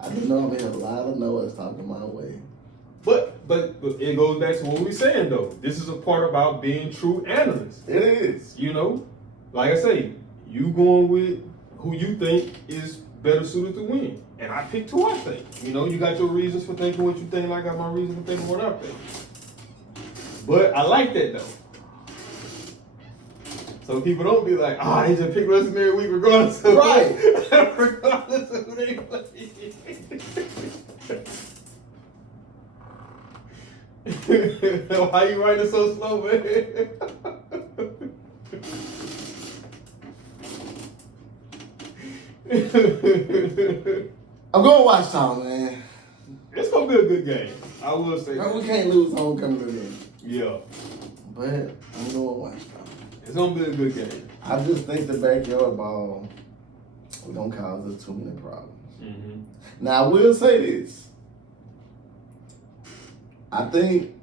I just know I'm gonna have a lot of no's talking my way. But it goes back to what we saying though. This is a part about being true analysts. It is. You know, like I say, you going with who you think is better suited to win, and I picked who I think. You know, you got your reasons for thinking what you think, and I got my reasons for thinking what I think. But I like that though. So people don't be like, they just pick Ruston every week regardless of Right. regardless of who they play. Why you writing so slow, man? I'm going to watch Tom, man. It's gonna be a good game. I will say Bro, that. we can't lose homecoming today. Yeah. But I'm going to watch Tom. It's gonna be a good game. I just think the backyard ball we don't cause us too many problems. Mm-hmm. Now, I will say this. I think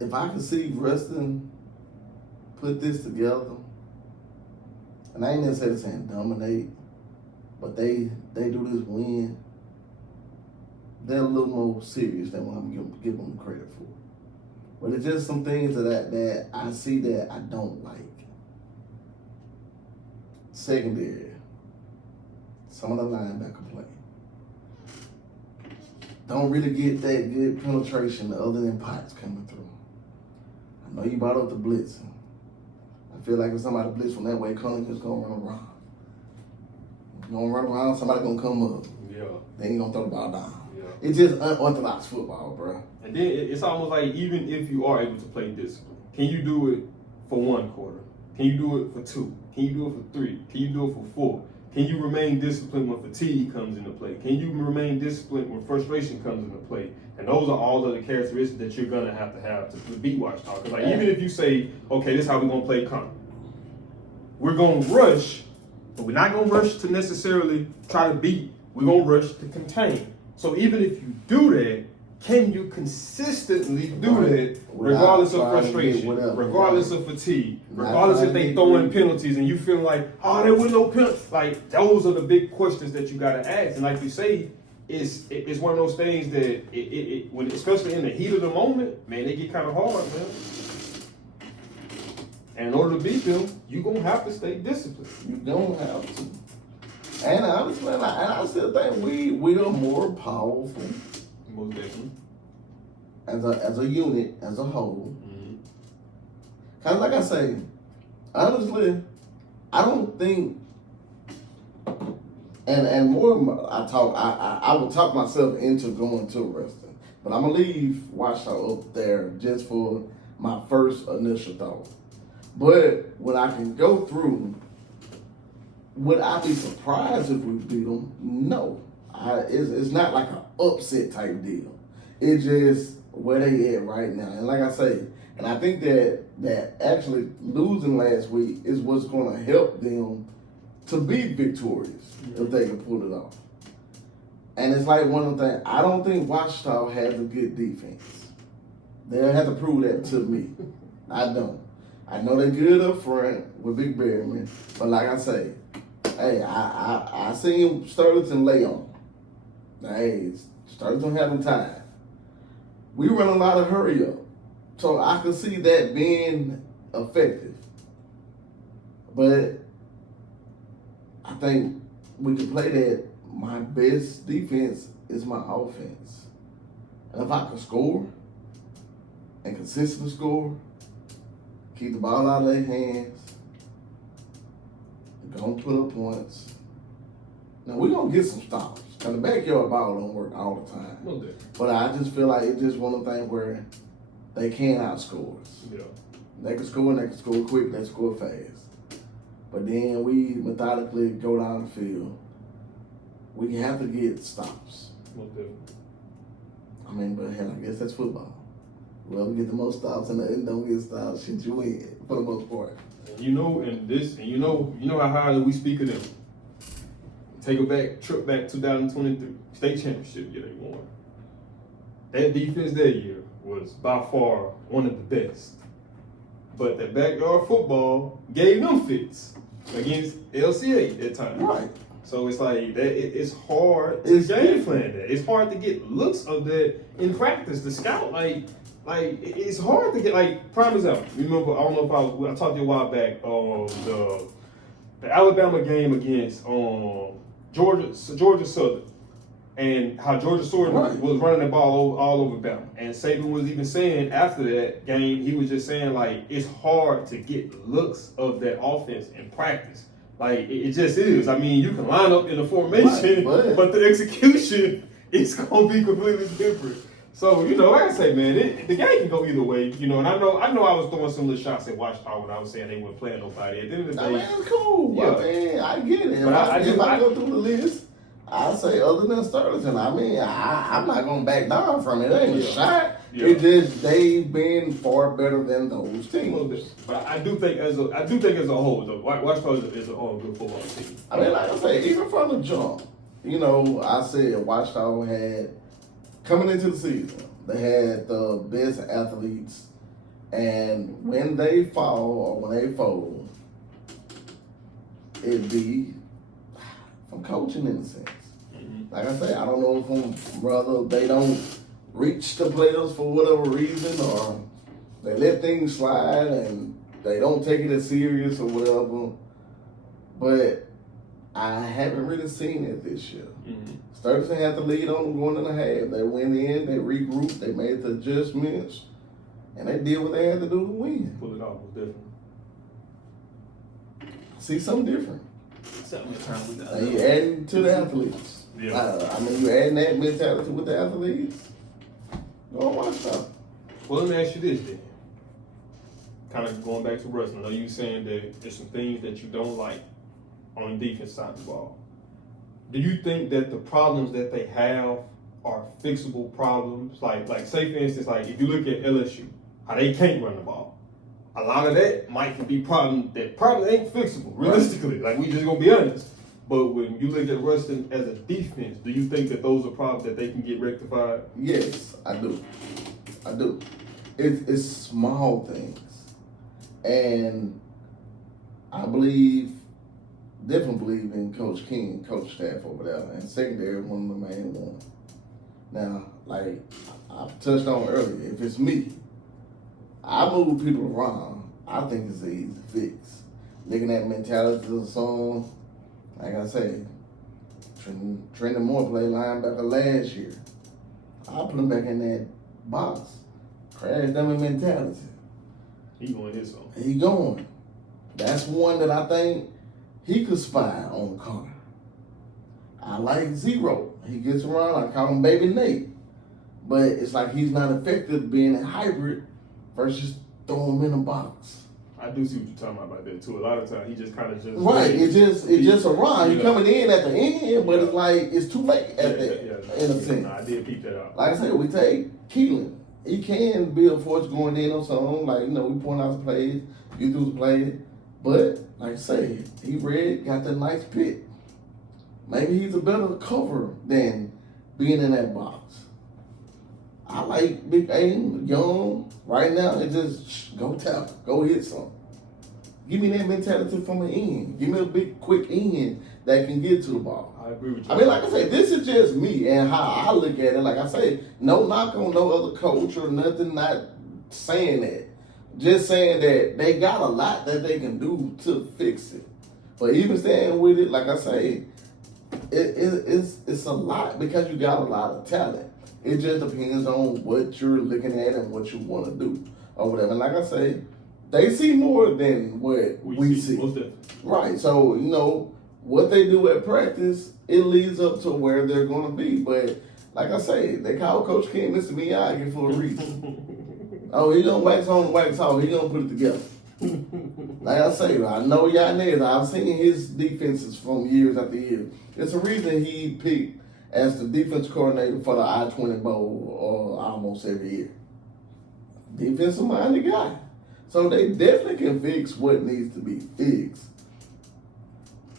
if I could see Ruston put this together, and I ain't necessarily saying dominate, but they do this win, they're a little more serious than what I'm giving them credit for. But it's just some things that I see that I don't like. Secondary, some of the linebacker play don't really get that good penetration other than Potts coming through. I know you brought up the blitzing. I feel like if somebody blitz from that way, Cunningham's gonna run around. Gonna run around, somebody gonna come up. Yeah. Then he gonna throw the ball down. Yeah. It's just unorthodox football, bro. And then it's almost like even if you are able to play discipline, can you do it for 1 quarter? Can you do it for 2? Can you do it for 3? Can you do it for 4? Can you remain disciplined when fatigue comes into play? Can you remain disciplined when frustration comes into play? And those are all of the characteristics that you're gonna have to beat Washington. Because like even if you say, okay, this is how we're gonna play Connor. We're gonna rush, but we're not gonna rush to necessarily try to beat. We're gonna rush to contain. So even if you do that, can you consistently do that regardless of frustration, regardless of fatigue, regardless if they throwing penalties and you feel like, there was no penalty? Like, those are the big questions that you gotta ask. And like you say, it's one of those things that when especially in the heat of the moment, man, they get kind of hard, man. And in order to beat them, you're gonna have to stay disciplined. You don't have to. And honestly, I still think we are more powerful. Most definitely. As a unit, as a whole. Mm-hmm. Cause like I say, honestly, I don't think. And more I would talk myself into going to Ruston, but I'm gonna leave Washington up there just for my first initial thought. But when I can go through, would I be surprised if we beat them? No. It's not like an upset type deal. It's just where they at right now. And like I say, and I think that actually losing last week is what's going to help them to be victorious if they can pull it off. And it's like one of the things, I don't think Washington has a good defense. They'll have to prove that to me. I don't. I know they're good up front with Big Bearman, but like I say, hey, I seen Sterlington lay on. Hey, Sterlington having time. We run a lot of hurry up, so I can see that being effective. But I think we can play that. My best defense is my offense, and if I can score and consistently score, keep the ball out of their hands, gonna put up points. Now we're gonna get some stops. And the backyard ball don't work all the time. No doubt. But I just feel like it's just one of the things where they can outscore us. Yeah. They can score and they can score quick, they score fast. But then we methodically go down the field. We can have to get stops. No doubt. I mean, but hell, I guess that's football. Whoever get the most stops and don't get stops, shit, you win for the most part. You know, you know how highly we speak of them. Take a trip back 2023, state championship year they won. That defense that year was by far one of the best. But that backyard football gave them fits against LCA at that time. Right. So it's like that. It's hard to game plan that. It's hard to get looks of that in practice. The scout, it's hard to get. Like, prime example. Remember, I don't know if I talked to you a while back. The Alabama game against Georgia Southern, and how Georgia Southern was running the ball all over Bama. And Saban was even saying after that game, he was just saying like it's hard to get looks of that offense in practice. Like, it just is. I mean, you can line up in a formation, but the execution is going to be completely different. So, you know, like I say, man, the game can go either way, you know. And I know I was throwing some little shots at Washington when I was saying they weren't playing nobody. At the end of the day, I mean, it's cool. Yeah. I mean, I get it. But if I go through the list, I'll say other than Sterling. I mean, I'm not going to back down from it. It ain't a shot. Yeah. It's just they've been far better than those teams. But I do think as a whole, though, Washington is a good football team. I mean, like I say, even from the jump, you know, I said Washington had, coming into the season, they had the best athletes, and when they fall or when they fold, it'd be from coaching in a sense. Mm-hmm. Like I say, I don't know if whether they don't reach the players for whatever reason, or they let things slide and they don't take it as serious or whatever. But I haven't really seen it this year. Mm-hmm. Sturgeon had the lead on them going in the half. They went in, they regrouped, they made the adjustments, and they did what they had to do to win. Pull it off was different. See something different. Something and you adding to the athletes. Yeah. I mean, you adding that mentality with the athletes. Go and watch out. Well, let me ask you this then. Kind of going back to Ruston. I know you saying that there's some things that you don't like on the defense side of the ball. Do you think that the problems that they have are fixable problems? Like say for instance, like if you look at LSU, how they can't run the ball. A lot of that might be problem that probably ain't fixable, realistically. Like, we just gonna be honest. But when you look at Ruston as a defense, do you think that those are problems that they can get rectified? Yes, I do. It's small things. And I definitely believe in Coach King, coach staff over there, and secondary one of the main ones. Now, like I've touched on earlier, if it's me, I move people around. I think it's an easy fix. Looking at mentality of the song, like I say, Trenton Moore played linebacker last year. I put him back in that box. Crash dummy mentality. He going his own. He going. That's one that I think he could spy on the corner. I like Zero. He gets around. I call him Baby Nate. But it's like he's not effective being a hybrid versus throwing him in a box. I do see what you're talking about that too. A lot of times he just kind of just right. It's just around. You're coming in at the end, but it's like it's too late at that. In a sense, I did peep that out. Like I said, we take Keelan. He can be a force going in on something. Like, you know, we point out the plays, you do the plays, but like I say, he got that nice pick. Maybe he's a better cover than being in that box. I like Big Aiden, young. Right now, it's just go tap, go hit something. Give me that mentality from the end. Give me a big, quick end that can get to the ball. I agree with you. I mean, like I say, this is just me and how I look at it. Like I say, no knock on no other coach or nothing, not saying that. Just saying that they got a lot that they can do to fix it. But even staying with it, like I say, it's a lot because you got a lot of talent. It just depends on what you're looking at and what you want to do or whatever. And like I say, they see more than what we see. Most definitely. Right. So, you know, what they do at practice, it leads up to where they're going to be. But like I say, they call Coach King Mr. Miyagi for a reason. Oh, he gonna wax on, wax off. He gonna put it together. Like I say, I know Yanez. I've seen his defenses from years after years. It's a reason he picked as the defense coordinator for the I-20 Bowl almost every year. Defensive minded guy. So they definitely can fix what needs to be fixed.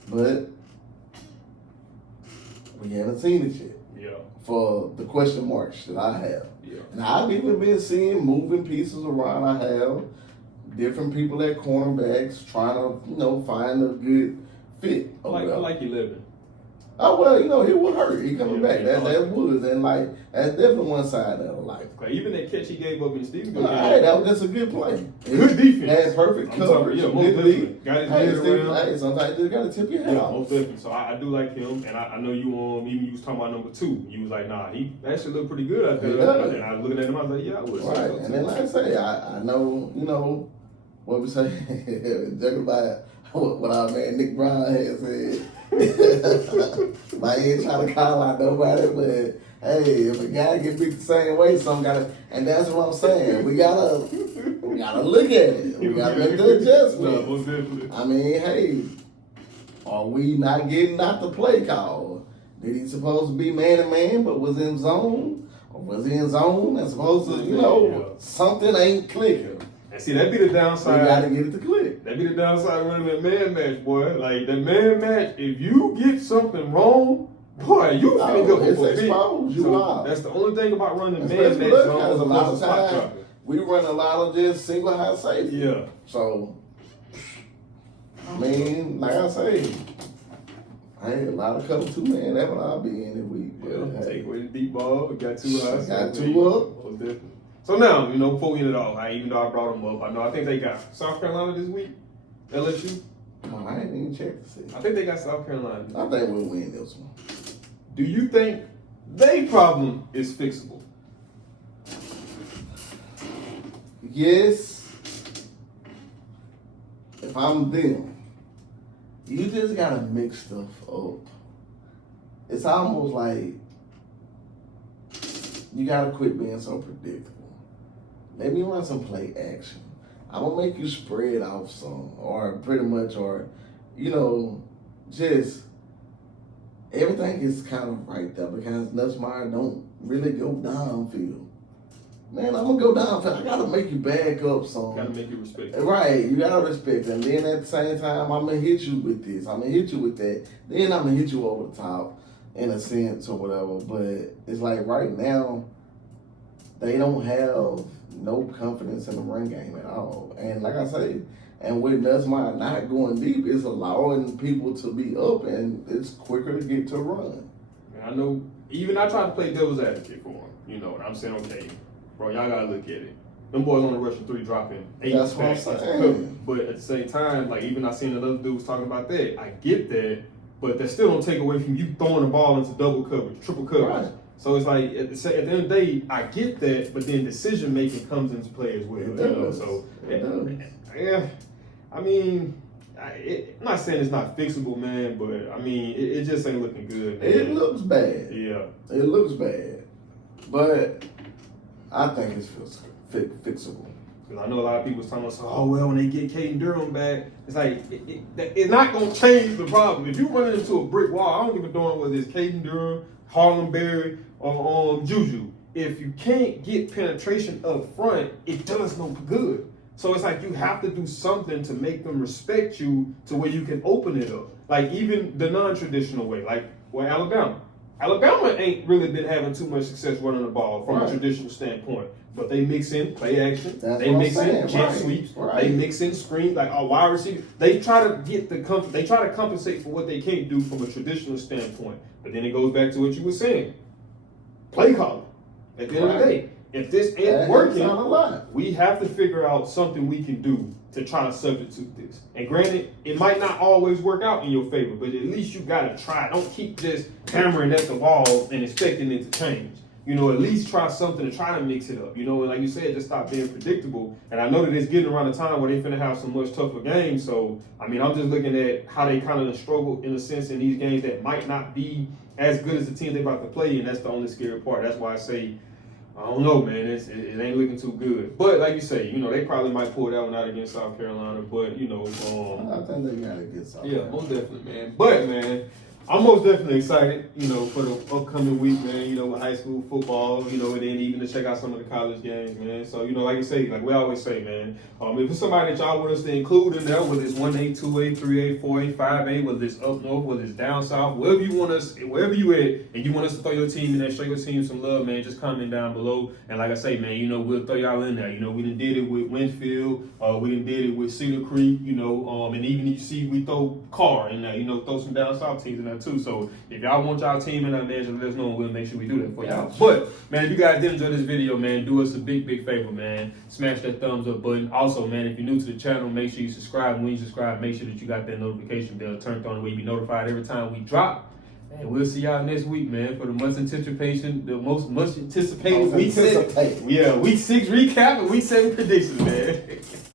But we haven't seen it yet. Yeah. For the question marks that I have. Yeah. And I've even been seeing moving pieces around. I have different people at cornerbacks trying to, find a good fit. I like 11. Oh, well, he was hurt. He coming back. That was. And, that's definitely one side that I like. Like, even that catch he gave up in Stevens' game. Hey, that was just a good play. Good defense. Had perfect coverage. Yeah, most definitely. Got his head around. Hey, sometimes you just got to tip your head off. Most definitely. So I do like him. And I know you, even you was talking about number 2. You was like, nah, he actually looked pretty good out there. Yeah. And I was looking at him, I was like, yeah, I would. Right. And then, like I say, I know, what we say, joking about what our man Nick Brown had said. I ain't trying to call out nobody, but hey, if a guy get beat the same way, some gotta, and that's what I'm saying. We gotta look at it. We gotta make the adjustment. I mean, hey, are we not getting out the play call? Did he supposed to be man to man, but was in zone, or was he in zone and supposed to, something ain't clicking? And see, that'd be the downside. We gotta get it to click. That'd be the downside of running that man match, boy. Like, the man match, if you get something wrong, boy, you finna go for it. So that's the only thing about running man match. Because a lot of times, we run a lot of just single high safety. Yeah. So, I mean, like I say, hey, a lot of cover 2 man, that's what I'll be in this week. Yeah, take away the deep ball. We got 2 high. Got 2 up. Most definitely. So now, before we end it off, even though I brought them up, I think they got South Carolina this week. LSU. Oh, I ain't even checked to see. I think they got South Carolina. I think we'll win this one. Do you think their problem is fixable? Yes. If I'm them, you just gotta mix stuff up. It's almost like you gotta quit being so predictable. Let me run some play action. I'm gonna make you spread out some, or pretty much, just everything is kind of right there because Nussmeier don't really go downfield. Man, I'm gonna go downfield. I gotta make you back up some. Gotta make you respect. Right, you gotta respect. And then at the same time, I'm gonna hit you with this. I'm gonna hit you with that. Then I'm gonna hit you over the top, in a sense or whatever. But it's like right now, they don't have no confidence in the run game at all. And like I say, and with Nussmeier not going deep, it's allowing people to be up and it's quicker to get to run. And I know, even I try to play devil's advocate for him, and I'm saying, okay, bro, y'all gotta look at it. Them boys on the rushing 3 dropping 8 That's what I'm saying. But at the same time, even I seen another dude was talking about that. I get that, but that still don't take away from you throwing the ball into double coverage, triple coverage. Right. So it's like at the end of the day, I get that, but then decision making comes into play as well. So yeah, I mean, I'm not saying it's not fixable, man, but I mean, it just ain't looking good. Man. It looks bad. Yeah, it looks bad, but I think it's fixable. Because I know a lot of people was talking about, oh well, when they get Caden Durham back, it's like it's not gonna change the problem. If you run into a brick wall, I don't give a darn whether it's Caden Durham, Harlem Berry, or Juju. If you can't get penetration up front, it does no good. So it's like you have to do something to make them respect you to where you can open it up. Like even the non-traditional way, like Alabama. Alabama ain't really been having too much success running the ball from a traditional standpoint. But they mix in play action. They mix in jet sweeps. They mix in screen, like a wide receiver. They try to get they try to compensate for what they can't do from a traditional standpoint. But then it goes back to what you were saying. Play calling. At the end of the day, if this ain't working, we have to figure out something we can do to try to substitute this. And granted, it might not always work out in your favor, but at least you gotta try. Don't keep just hammering at the wall and expecting it to change. you know, at least try something to try to mix it up. You know, and like you said, just stop being predictable. And I know that it's getting around the time where they finna have some much tougher games. So, I mean, I'm just looking at how they kind of struggle in a sense in these games that might not be as good as the team they're about to play, and that's the only scary part. That's why I say, I don't know, man. It ain't looking too good. But like you say, you know, they probably might pull that one out against South Carolina. But, you know, I think they got a good South yeah, most definitely, man. But, man, I'm most definitely excited, you know, for the upcoming week, man, you know, with high school football, you know, and then even to check out some of the college games, man. So, you know, like you say, like we always say, man, if it's somebody that y'all want us to include in there, whether it's 1A, 2A, 3A, 4A, 5A, whether it's up north, whether it's down south, wherever you want us, wherever you at, and you want us to throw your team in there, show your team some love, man, just comment down below. And like I say, man, you know, we'll throw y'all in there. You know, we done did it with Winfield, we done did it with Cedar Creek, you know, and even you see we throw Carr in there, you know, throw some down south teams in there too. So if y'all want y'all team in there, man, just let us know and we'll make sure we do that for y'all. But, man, if you guys did enjoy this video, man, do us a big favor, man. Smash that thumbs up button. Also, man, if you're new to the channel, make sure you subscribe. And when you subscribe, make sure that you got that notification bell turned on where you be notified every time we drop. And we'll see y'all next week, man, for the much anticipated week 6 recap and week 7 predictions, man.